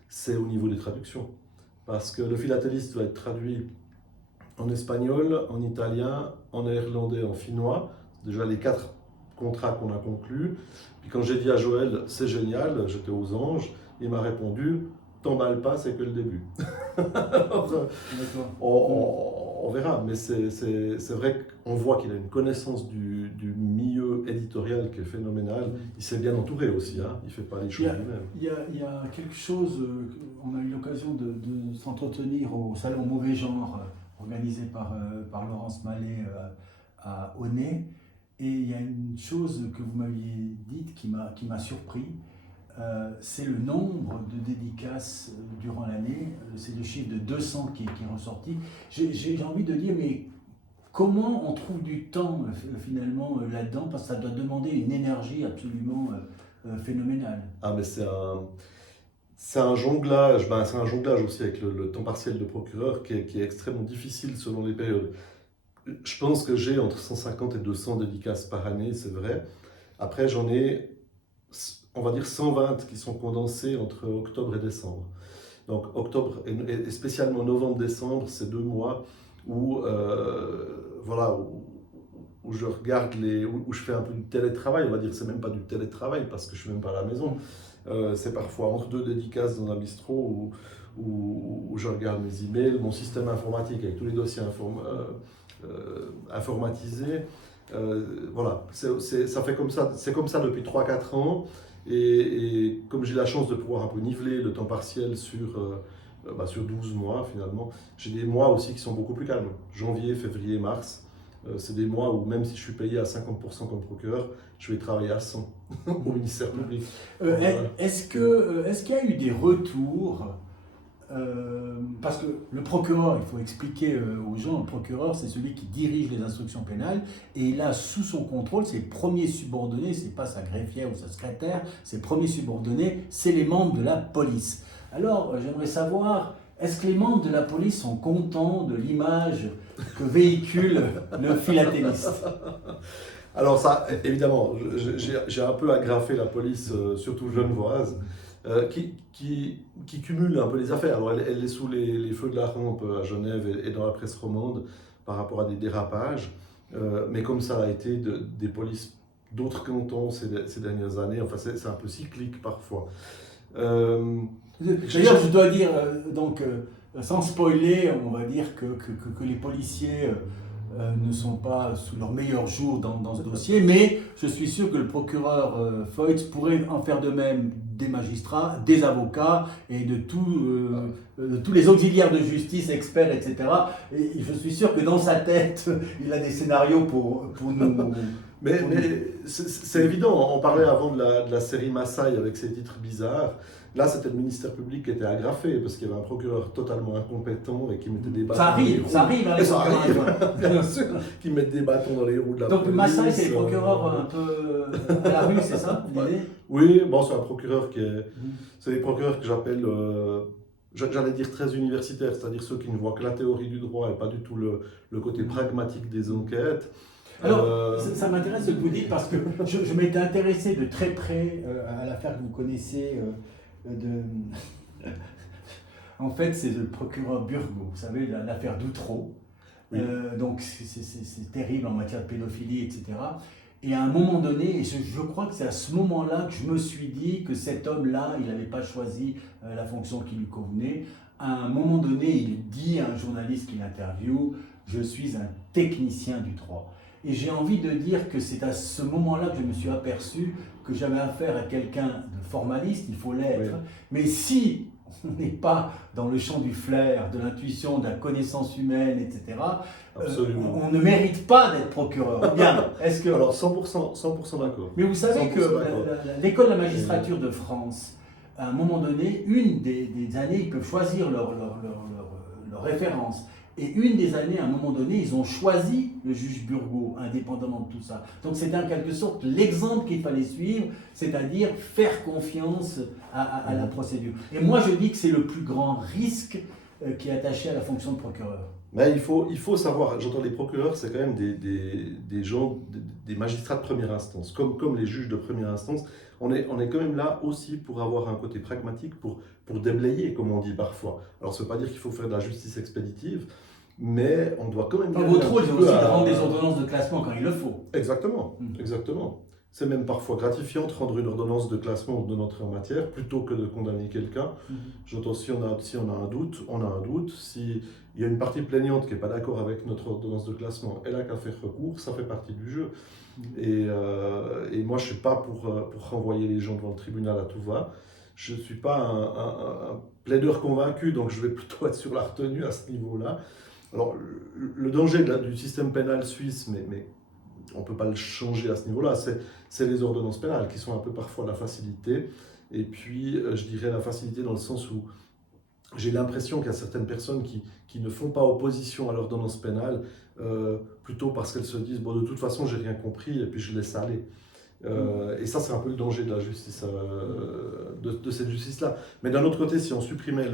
c'est au niveau des traductions. Parce que le philatéliste va être traduit en espagnol, en italien, en néerlandais, en finnois. Déjà les 4 contrats qu'on a conclus. Puis quand j'ai dit à Joël, c'est génial, j'étais aux anges, il m'a répondu, t'emballe pas, c'est que le début. Alors, on verra, mais c'est vrai qu'on voit qu'il a une connaissance du milieu milieu éditorial qui est phénoménal. Il s'est bien entouré aussi, hein. Il ne fait pas les choses lui-même. Il y a quelque chose, on a eu l'occasion de s'entretenir au Salon Mauvais Genre, organisé par Laurence Mallet à Aunay. Et il y a une chose que vous m'aviez dite qui m'a surpris, c'est le nombre de dédicaces durant l'année. C'est le chiffre de 200 qui est ressorti. J'ai envie de dire, mais comment on trouve du temps finalement là-dedans? Parce que ça doit demander une énergie absolument phénoménale. Ah, mais c'est un jonglage, c'est un jonglage aussi avec le temps partiel de procureur qui est extrêmement difficile selon les périodes. Je pense que j'ai entre 150 et 200 dédicaces par année, c'est vrai. Après, j'en ai, on va dire, 120 qui sont condensées entre octobre et décembre. Donc, octobre et spécialement novembre-décembre, c'est 2 mois où, voilà, où je regarde où je fais un peu du télétravail. On va dire, c'est même pas du télétravail parce que je suis même pas à la maison. C'est parfois entre 2 dédicaces dans un bistrot où je regarde mes emails, mon système informatique avec tous les dossiers informatisés. Voilà, ça fait comme ça, c'est comme ça depuis 3-4 ans. Et comme j'ai la chance de pouvoir un peu niveler le temps partiel sur 12 mois finalement, j'ai des mois aussi qui sont beaucoup plus calmes. Janvier, février, mars, c'est des mois où même si je suis payé à 50% comme procureur, je vais travailler à 100% au ministère public. Est-ce qu'il y a eu des retours parce que le procureur, il faut expliquer aux gens, le procureur c'est celui qui dirige les instructions pénales et il a sous son contrôle ses premiers subordonnés, c'est pas sa greffière ou sa secrétaire, ses premiers subordonnés, c'est les membres de la police. Alors j'aimerais savoir, est-ce que les membres de la police sont contents de l'image que véhicule le philatéliste? Alors ça, évidemment, j'ai un peu agrafé la police, surtout genevoise, qui cumule un peu les affaires. Alors elle est sous les feux de la rampe à Genève et dans la presse romande par rapport à des dérapages, mais comme ça a été des polices d'autres cantons ces dernières années, enfin c'est un peu cyclique parfois. D'ailleurs, je dois dire, donc, sans spoiler, on va dire que les policiers ne sont pas sous leur meilleur jour dans ce dossier, mais je suis sûr que le procureur Feutz pourrait en faire de même des magistrats, des avocats et de tous les auxiliaires de justice, experts, etc. Et je suis sûr que dans sa tête, il a des scénarios pour nous... Mais c'est évident, on parlait avant de la série Maasai avec ses titres bizarres. Là, c'était le ministère public qui était agrafé parce qu'il y avait un procureur totalement incompétent et qui mettait des bâtons dans les roues. Ça arrive, hein, ça arrive, bien sûr, qui mettent des bâtons dans les roues de la police. Donc Maasai, c'est les procureurs un peu à la rue, c'est ça l'idée? Oui, bon, c'est un procureur c'est des procureurs que j'appelle, j'allais dire très universitaires, c'est-à-dire ceux qui ne voient que la théorie du droit et pas du tout le côté pragmatique des enquêtes. Alors, ça m'intéresse ce que vous dites parce que je m'étais intéressé de très près à l'affaire que vous connaissez En fait, c'est le procureur Burgot, vous savez, l'affaire d'Outreau. Oui. Donc, c'est terrible en matière de pédophilie, etc. Et à un moment donné, et je crois que c'est à ce moment-là que je me suis dit que cet homme-là, il n'avait pas choisi la fonction qui lui convenait. À un moment donné, il dit à un journaliste qui l'interviewe, « Je suis un technicien du droit ». Et j'ai envie de dire que c'est à ce moment-là que je me suis aperçu que j'avais affaire à quelqu'un de formaliste, il faut l'être, oui. Mais si on n'est pas dans le champ du flair, de l'intuition, de la connaissance humaine, etc., on ne mérite pas d'être procureur. Bien, est-ce que... Alors 100% d'accord. Mais vous savez que l'école de la magistrature de France, à un moment donné, une des années, ils peuvent choisir leur référence. Et une des années, à un moment donné, ils ont choisi le juge Burgot, indépendamment de tout ça. Donc c'était en quelque sorte l'exemple qu'il fallait suivre, c'est-à-dire faire confiance à la procédure. Et moi, je dis que c'est le plus grand risque qui est attaché à la fonction de procureur. Mais il faut savoir, j'entends les procureurs, c'est quand même des gens, des magistrats de première instance, comme les juges de première instance. On est quand même là aussi pour avoir un côté pragmatique, pour déblayer, comme on dit parfois. Alors, ça ne veut pas dire qu'il faut faire de la justice expéditive, mais on doit quand même... Votre rôle, c'est aussi de rendre des ordonnances de classement quand il le faut. Exactement, exactement. C'est même parfois gratifiant de rendre une ordonnance de classement ou de d'entrée en matière plutôt que de condamner quelqu'un. J'entends si on a un doute, on a un doute. S'il y a une partie plaignante qui n'est pas d'accord avec notre ordonnance de classement, elle a qu'à faire recours, ça fait partie du jeu. Et moi, je ne suis pas pour renvoyer les gens devant le tribunal à tout va. Je ne suis pas un plaideur convaincu, donc je vais plutôt être sur la retenue à ce niveau-là. Alors, le danger du système pénal suisse, mais on ne peut pas le changer à ce niveau-là, c'est les ordonnances pénales qui sont un peu parfois la facilité. Et puis, je dirais la facilité dans le sens où j'ai l'impression qu'il y a certaines personnes qui ne font pas opposition à l'ordonnance pénale, plutôt parce qu'elles se disent, bon, de toute façon, j'ai rien compris, et puis je laisse aller. Et ça, c'est un peu le danger de la justice, de cette justice-là. Mais d'un autre côté, si on supprimait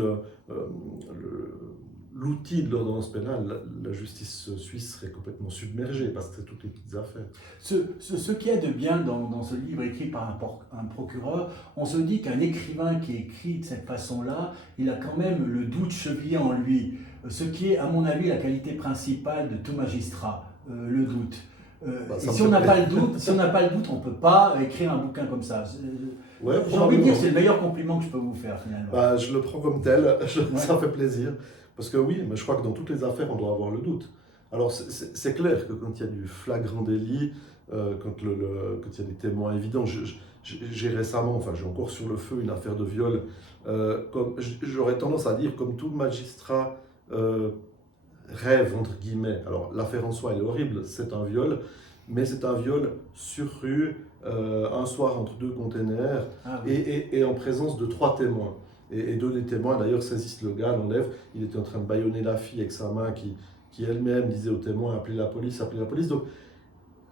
l'outil de l'ordonnance pénale, la justice suisse serait complètement submergée parce que c'est toutes les petites affaires. Ce qu'il y a de bien dans ce livre écrit par un procureur, on se dit qu'un écrivain qui écrit de cette façon-là, il a quand même le doute chevillé en lui. Ce qui est, à mon avis, la qualité principale de tout magistrat, le doute. Et si on n'a pas le doute, on ne peut pas écrire un bouquin comme ça. Ouais, j'ai envie de dire que c'est le meilleur compliment que je peux vous faire finalement. Bah, je le prends comme tel, ça fait plaisir. Parce que oui, mais je crois que dans toutes les affaires, on doit avoir le doute. Alors c'est clair que quand il y a du flagrant délit, quand il y a des témoins évidents, j'ai récemment, enfin j'ai encore sur le feu une affaire de viol, j'aurais tendance à dire comme tout magistrat rêve, entre guillemets. Alors l'affaire en soi elle est horrible, c'est un viol, mais c'est un viol sur rue, un soir entre deux containers, et en présence de 3 témoins. Et 2 des témoins d'ailleurs saisissent le gars, l'enlèvent. Il était en train de bâillonner la fille avec sa main qui elle-même disait aux témoins appelez la police, appelez la police. Donc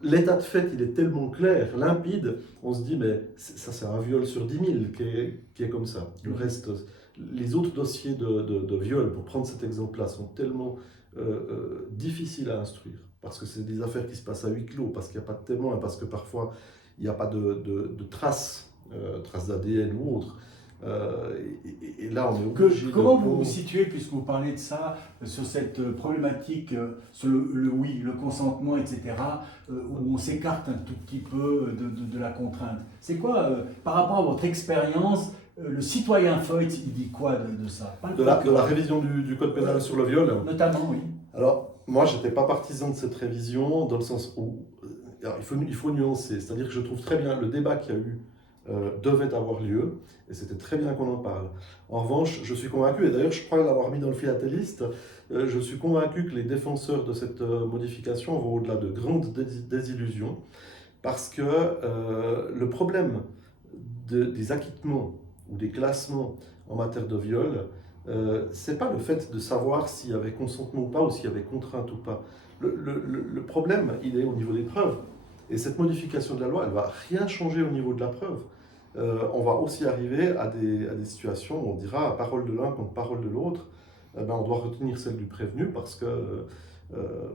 l'état de fait il est tellement clair, limpide, on se dit mais ça c'est un viol sur 10 000 qui est comme ça. Le reste, les autres dossiers de viol, pour prendre cet exemple-là, sont tellement difficiles à instruire. Parce que c'est des affaires qui se passent à huis clos, parce qu'il n'y a pas de témoins, parce que parfois il n'y a pas de traces, traces d'ADN ou autres. Et là, on est obligé comment vous vous situez, puisque vous parlez de ça, sur cette problématique, sur le consentement, etc., où on s'écarte un tout petit peu de la contrainte. C'est quoi, par rapport à votre expérience, le citoyen Feutz, il dit quoi de ça? De la révision du code pénal sur le viol? Notamment, oui. Alors, moi, je n'étais pas partisan de cette révision, dans le sens où il faut nuancer. C'est-à-dire que je trouve très bien le débat qu'il y a eu devait avoir lieu, et c'était très bien qu'on en parle. En revanche, je suis convaincu, et d'ailleurs je crois l'avoir mis dans le philatéliste, je suis convaincu que les défenseurs de cette modification vont au-delà de grandes désillusions, parce que le problème des acquittements ou des classements en matière de viol, c'est pas le fait de savoir s'il y avait consentement ou pas, ou s'il y avait contrainte ou pas. Le problème, il est au niveau des preuves. Et cette modification de la loi, elle ne va rien changer au niveau de la preuve. On va aussi arriver à des situations où on dira, à parole de l'un contre parole de l'autre, on doit retenir celle du prévenu parce que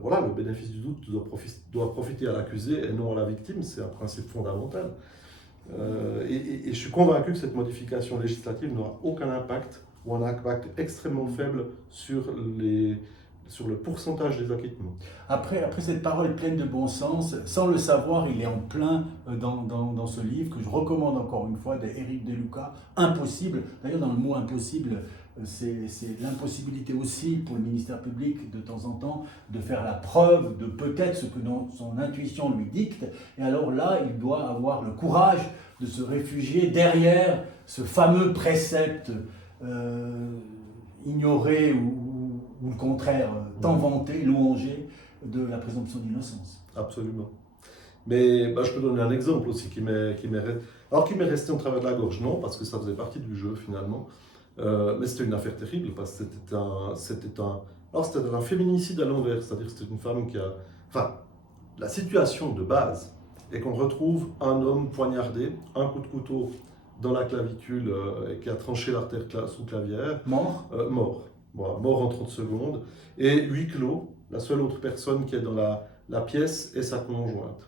voilà, le bénéfice du doute doit profiter à l'accusé et non à la victime. C'est un principe fondamental. Et je suis convaincu que cette modification législative n'aura aucun impact ou un impact extrêmement faible sur le pourcentage des acquittements. Après cette parole pleine de bon sens, sans le savoir, il est en plein dans ce livre que je recommande encore une fois, d'Éric Deluca, Impossible. D'ailleurs, dans le mot impossible, c'est l'impossibilité aussi pour le ministère public de temps en temps de faire la preuve de peut-être ce que son intuition lui dicte. Et alors là, il doit avoir le courage de se réfugier derrière ce fameux précepte ignoré ou le contraire, tant vanté, louangé, de la présomption d'innocence. Absolument. Mais je peux donner un exemple aussi qui m'est resté en travers de la gorge, non, parce que ça faisait partie du jeu finalement. Mais c'était une affaire terrible parce que c'était un féminicide à l'envers, c'est-à-dire que c'était une femme qui a... Enfin, la situation de base est qu'on retrouve un homme poignardé, un coup de couteau dans la clavicule qui a tranché l'artère sous-clavière. Mort. Mort. Voilà, mort en 30 secondes. Et huis clos, la seule autre personne qui est dans la pièce est sa conjointe.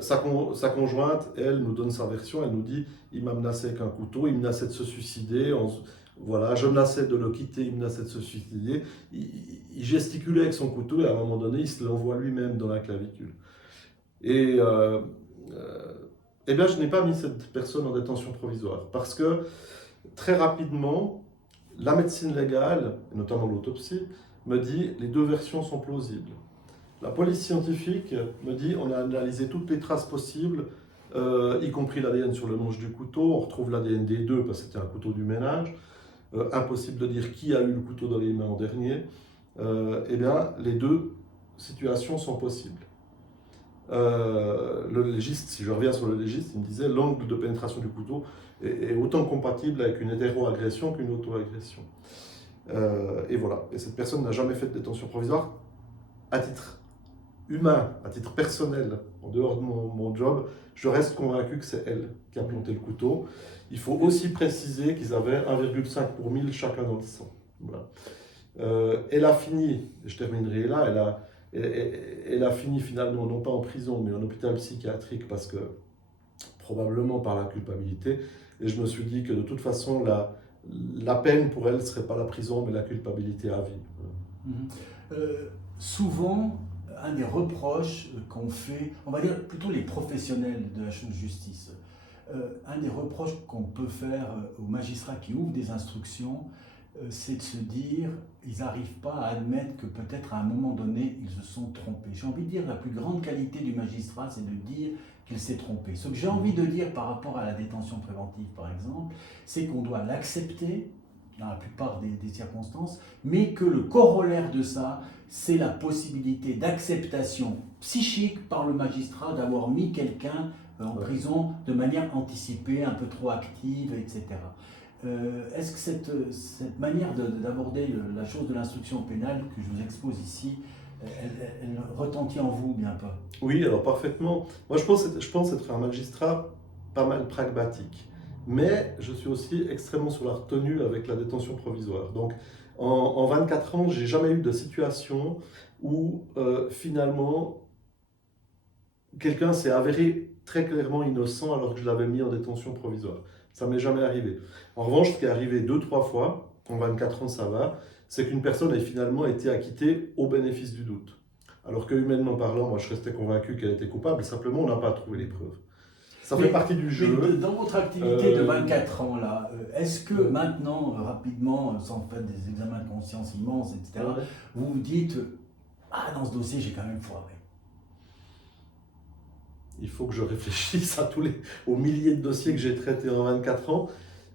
Sa conjointe, elle, nous donne sa version, elle nous dit « il m'a menacé avec un couteau, il menaçait de se suicider, voilà, je menaçais de le quitter, il menaçait de se suicider ». Il gesticulait avec son couteau et à un moment donné, il se l'envoie lui-même dans la clavicule. Et eh bien, je n'ai pas mis cette personne en détention provisoire parce que très rapidement, la médecine légale, et notamment l'autopsie, me dit les deux versions sont plausibles. La police scientifique me dit on a analysé toutes les traces possibles, y compris l'ADN sur le manche du couteau, on retrouve l'ADN des deux parce que c'était un couteau du ménage. Impossible de dire qui a eu le couteau dans les mains en dernier. Eh bien, les deux situations sont possibles. Le légiste, si je reviens sur le légiste, il me disait l'angle de pénétration du couteau est autant compatible avec une hétéroagression qu'une auto-agression. Et voilà. Et cette personne n'a jamais fait de détention provisoire à titre humain, à titre personnel, en dehors de mon job. Je reste convaincu que c'est elle qui a planté le couteau. Il faut aussi préciser qu'ils avaient 1,5 pour 1000 chacun dans le sang. Voilà. Elle a fini, je terminerai là, elle a fini finalement, non pas en prison, mais en hôpital psychiatrique, parce que probablement par la culpabilité. Et je me suis dit que de toute façon, la peine pour elle ne serait pas la prison, mais la culpabilité à vie. Souvent, un des reproches qu'on fait, on va dire plutôt les professionnels de la justice, un des reproches qu'on peut faire aux magistrats qui ouvrent des instructions, c'est de se dire, ils n'arrivent pas à admettre que peut-être à un moment donné, ils se sont trompés. J'ai envie de dire, la plus grande qualité du magistrat, c'est de dire qu'il s'est trompé. Ce que j'ai envie de dire par rapport à la détention préventive, par exemple, c'est qu'on doit l'accepter, dans la plupart des circonstances, mais que le corollaire de ça, c'est la possibilité d'acceptation psychique par le magistrat d'avoir mis quelqu'un en prison de manière anticipée, un peu trop active, etc. Est-ce que cette manière d'aborder la chose de l'instruction pénale que je vous expose ici, elle retentit en vous bien pas? Oui, alors parfaitement. Moi, je pense être un magistrat pas mal pragmatique. Mais je suis aussi extrêmement sur la retenue avec la détention provisoire. Donc, en 24 ans, j'ai jamais eu de situation où finalement quelqu'un s'est avéré très clairement innocent alors que je l'avais mis en détention provisoire. Ça m'est jamais arrivé. En revanche, ce qui est arrivé 2-3 fois, en 24 ans ça va, c'est qu'une personne ait finalement été acquittée au bénéfice du doute. Alors que humainement parlant, moi je restais convaincu qu'elle était coupable, simplement on n'a pas trouvé les preuves. Ça fait partie du jeu. Mais dans votre activité de 24 ans, là, est-ce que maintenant, rapidement, sans faire des examens de conscience immenses, etc., vous vous dites « Ah, dans ce dossier, j'ai quand même foiré ». Il faut que je réfléchisse aux milliers de dossiers que j'ai traités en 24 ans.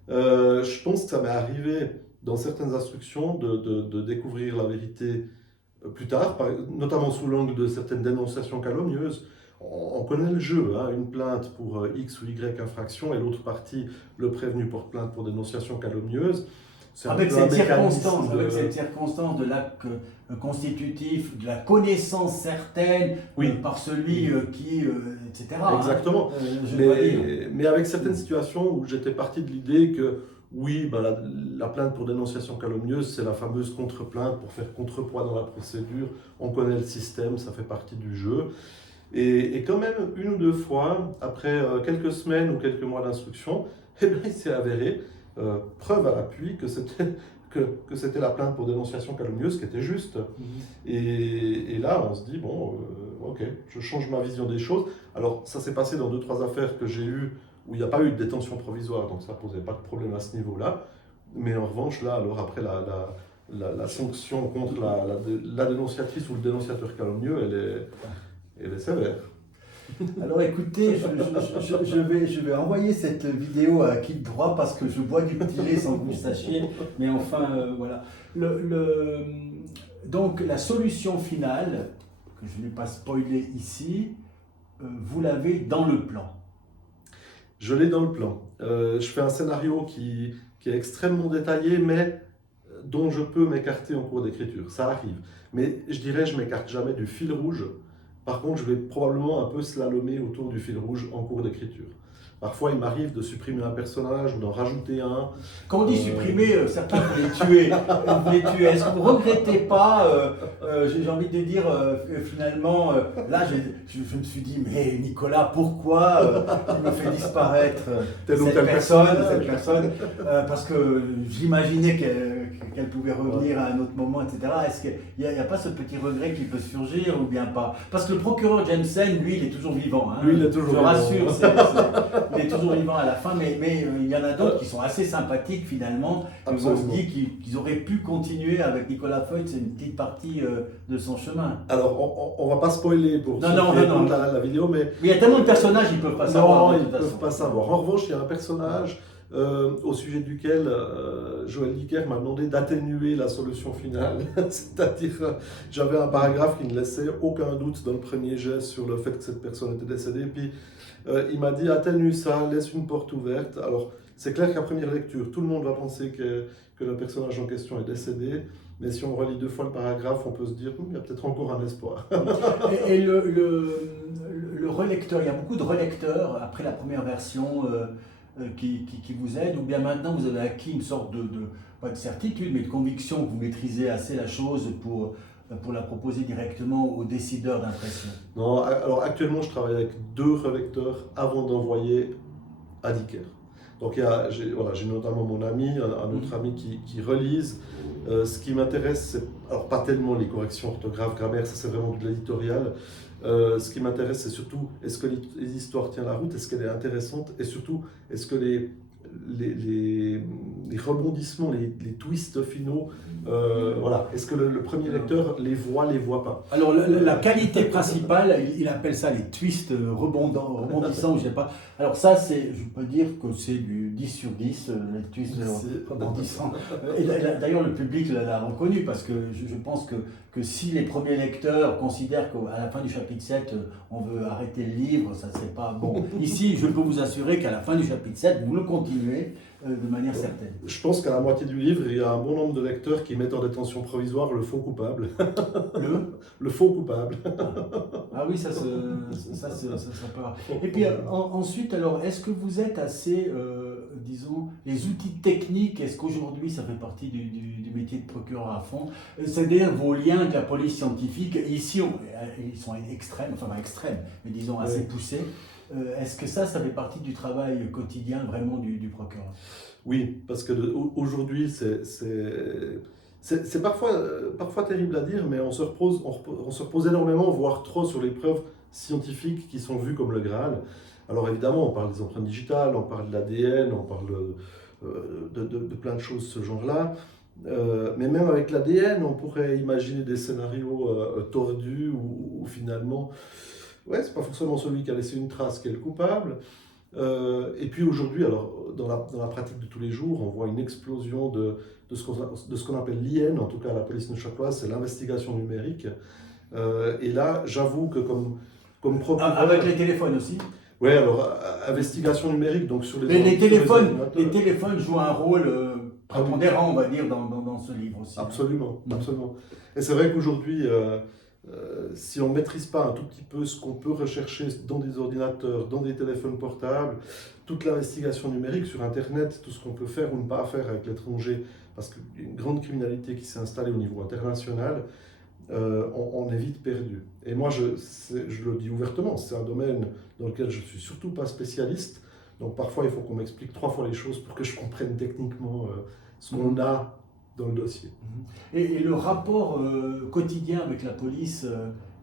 Je pense que ça m'est arrivé dans certaines instructions de découvrir la vérité plus tard, notamment sous l'angle de certaines dénonciations calomnieuses. On connaît le jeu, hein, une plainte pour X ou Y infraction et l'autre partie, le prévenu porte plainte pour dénonciation calomnieuse. Avec cette circonstance de l'acte constitutif, de la connaissance certaine par celui qui, etc. Exactement. Mais avec certaines situations où j'étais parti de l'idée que oui, ben la plainte pour dénonciation calomnieuse, c'est la fameuse contre-plainte pour faire contrepoids dans la procédure. On connaît le système, ça fait partie du jeu. Et quand même, une ou deux fois, après quelques semaines ou quelques mois d'instruction, eh bien, il s'est avéré, preuve à l'appui, que c'était la plainte pour dénonciation calomnieuse qui était juste. Et là, on se dit, bon, ok, je change ma vision des choses. Alors, ça s'est passé dans 2-3 affaires que j'ai eues où il n'y a pas eu de détention provisoire, donc ça ne posait pas de problème à ce niveau-là. Mais en revanche, là, alors après la sanction contre la dénonciatrice ou le dénonciateur calomnieux, elle est sévère. Alors écoutez, je vais envoyer cette vidéo à qui de droit parce que je bois du petit lait sans que vous le sachiez. Mais enfin, voilà. Donc la solution finale, que je n'ai pas spoilé ici, vous l'avez dans le plan. Je l'ai dans le plan. Je fais un scénario qui est extrêmement détaillé, mais dont je peux m'écarter en cours d'écriture. Ça arrive. Mais je dirais, je ne m'écarte jamais du fil rouge. Par contre, je vais probablement un peu slalomer autour du fil rouge en cours d'écriture. Parfois, il m'arrive de supprimer un personnage ou d'en rajouter un. Quand on dit supprimer, certains vous les tuer. Est-ce que vous ne regrettez pas, j'ai envie de dire, finalement, là, je me suis dit, mais Nicolas, pourquoi il me fait disparaître Telle ou cette telle personne parce que j'imaginais qu'elle pouvait revenir à un autre moment, etc. Est-ce qu'il n'y a pas ce petit regret qui peut surgir ou bien pas? Parce que le procureur Jensen, lui, il est toujours vivant. Hein. Lui, il est toujours vivant. Je vivant. rassure, il est toujours vivant à la fin, mais il y en a d'autres qui sont assez sympathiques finalement. On se dit qu'ils auraient pu continuer avec Nicolas Feutz une petite partie de son chemin. Alors, on va pas spoiler pour Non, la vidéo, mais il y a tellement de personnages, ils ne peuvent pas savoir. non, ils ne peuvent pas savoir. En revanche, il y a un personnage au sujet duquel Joël Dicker m'a demandé d'atténuer la solution finale. C'est-à-dire, j'avais un paragraphe qui ne laissait aucun doute dans le premier jet sur le fait que cette personne était décédée. Puis il m'a dit atténue ça, laisse une porte ouverte. Alors, c'est clair qu'à première lecture, tout le monde va penser que le personnage en question est décédé. Mais si on relit 2 fois le paragraphe, on peut se dire il y a peut-être encore un espoir. Et le relecteur, il y a beaucoup de relecteurs après la première version qui vous aident, ou bien maintenant vous avez acquis une sorte pas de certitude, mais de conviction que vous maîtrisez assez la chose pour la proposer directement aux décideurs d'impression? Non, alors actuellement je travaille avec 2 relecteurs avant d'envoyer à Dicker. Donc j'ai notamment mon ami, un autre ami qui relise. Ce qui m'intéresse, c'est alors pas tellement les corrections orthographe, grammaire, ça c'est vraiment de l'éditorial. Ce qui m'intéresse, c'est surtout est-ce que l'histoire tient la route, est-ce qu'elle est intéressante, et surtout est-ce que les rebondissements, les twists finaux, voilà, est-ce que le premier lecteur les voit pas? Alors la qualité principale, il appelle ça les twists rebondissants, je sais pas. Alors ça, je peux dire que c'est du 10 sur 10, les twists rebondissants. Et d'ailleurs, le public l'a reconnu, parce que je pense que si les premiers lecteurs considèrent qu'à la fin du chapitre 7, on veut arrêter le livre, ça ne serait pas bon. Ici, je peux vous assurer qu'à la fin du chapitre 7, vous le continuez de manière certaine. Je pense qu'à la moitié du livre, il y a un bon nombre de lecteurs qui mettent en détention provisoire le faux coupable. Le faux coupable. Ah oui, ça peut. Et puis ensuite, alors, est-ce que vous êtes assez, disons, les outils techniques, est-ce qu'aujourd'hui ça fait partie du métier de procureur à fond? C'est-à-dire vos liens avec la police scientifique, ici ils sont extrêmes, mais disons assez poussés. Est-ce que ça fait partie du travail quotidien vraiment du procureur? Oui, parce que aujourd'hui, c'est parfois terrible à dire, mais on se repose énormément, voire trop, sur les preuves scientifiques qui sont vues comme le Graal. Alors évidemment, on parle des empreintes digitales, on parle de l'ADN, on parle de plein de choses de ce genre-là. Mais même avec l'ADN, on pourrait imaginer des scénarios tordus où finalement, ouais, c'est pas forcément celui qui a laissé une trace qui est le coupable. Et puis aujourd'hui, alors dans la pratique de tous les jours, on voit une explosion de ce qu'on appelle l'IN, en tout cas à la police neuchâteloise, c'est l'investigation numérique. Et là, j'avoue que comme procureur... Avec les téléphones aussi? Oui, alors investigation numérique, donc sur les... Mais les téléphones jouent un rôle prépondérant, on va dire, dans ce livre aussi. Absolument, absolument. Et c'est vrai qu'aujourd'hui... si on ne maîtrise pas un tout petit peu ce qu'on peut rechercher dans des ordinateurs, dans des téléphones portables, toute l'investigation numérique sur Internet, tout ce qu'on peut faire ou ne pas faire avec l'étranger, parce qu'une grande criminalité qui s'est installée au niveau international, on est vite perdu. Et moi, je le dis ouvertement, c'est un domaine dans lequel je ne suis surtout pas spécialiste, donc parfois il faut qu'on m'explique 3 fois les choses pour que je comprenne techniquement ce qu'on a dans le dossier. Et le rapport quotidien avec la police,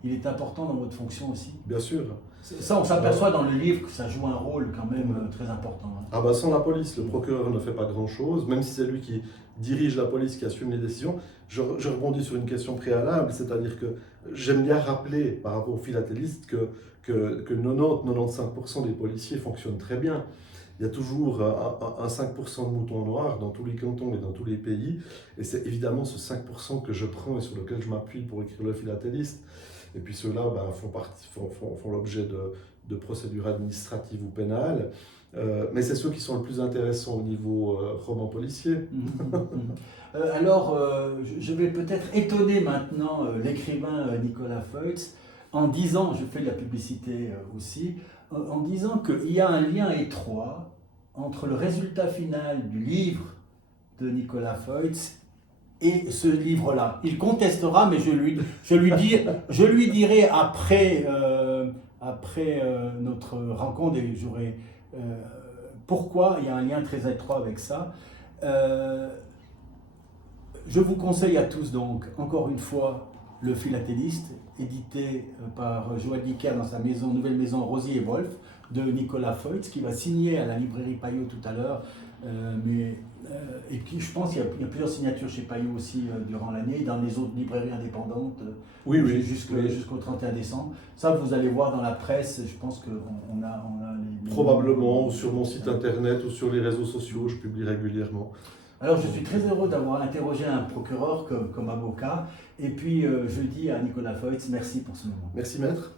il est important dans votre fonction aussi? Bien sûr. Ça, on s'aperçoit dans le livre que ça joue un rôle quand même très important. Hein. Ah bah sans la police, le procureur ne fait pas grand-chose, même si c'est lui qui dirige la police, qui assume les décisions. Je rebondis sur une question préalable, c'est-à-dire que j'aime bien rappeler par rapport aux philatélistes que 90-95% des policiers fonctionnent très bien. Il y a toujours un 5% de moutons noirs dans tous les cantons et dans tous les pays. Et c'est évidemment ce 5% que je prends et sur lequel je m'appuie pour écrire le philatéliste. Et puis ceux-là font l'objet de procédures administratives ou pénales. Mais c'est ceux qui sont le plus intéressants au niveau roman policier. Alors, je vais peut-être étonner maintenant l'écrivain Nicolas Feutz en disant, je fais de la publicité aussi, en disant qu'il y a un lien étroit entre le résultat final du livre de Nicolas Feutz et ce livre-là. Il contestera, mais je lui dirai après après notre rencontre et j'aurais pourquoi il y a un lien très étroit avec ça. Je vous conseille à tous donc, encore une fois, Le Philatéliste, édité par Joël Dicker dans sa nouvelle maison Rosier et Wolf, de Nicolas Feutz, qui va signer à la librairie Payot tout à l'heure. Et puis je pense qu'il y a plusieurs signatures chez Payot aussi durant l'année, dans les autres librairies indépendantes, jusqu'au 31 décembre. Ça, vous allez voir dans la presse, je pense qu'on a les... Probablement, sur mon site internet ou sur les réseaux sociaux, je publie régulièrement. Alors je suis très heureux d'avoir interrogé un procureur comme avocat. Et puis je dis à Nicolas Feutz, merci pour ce moment. Merci maître.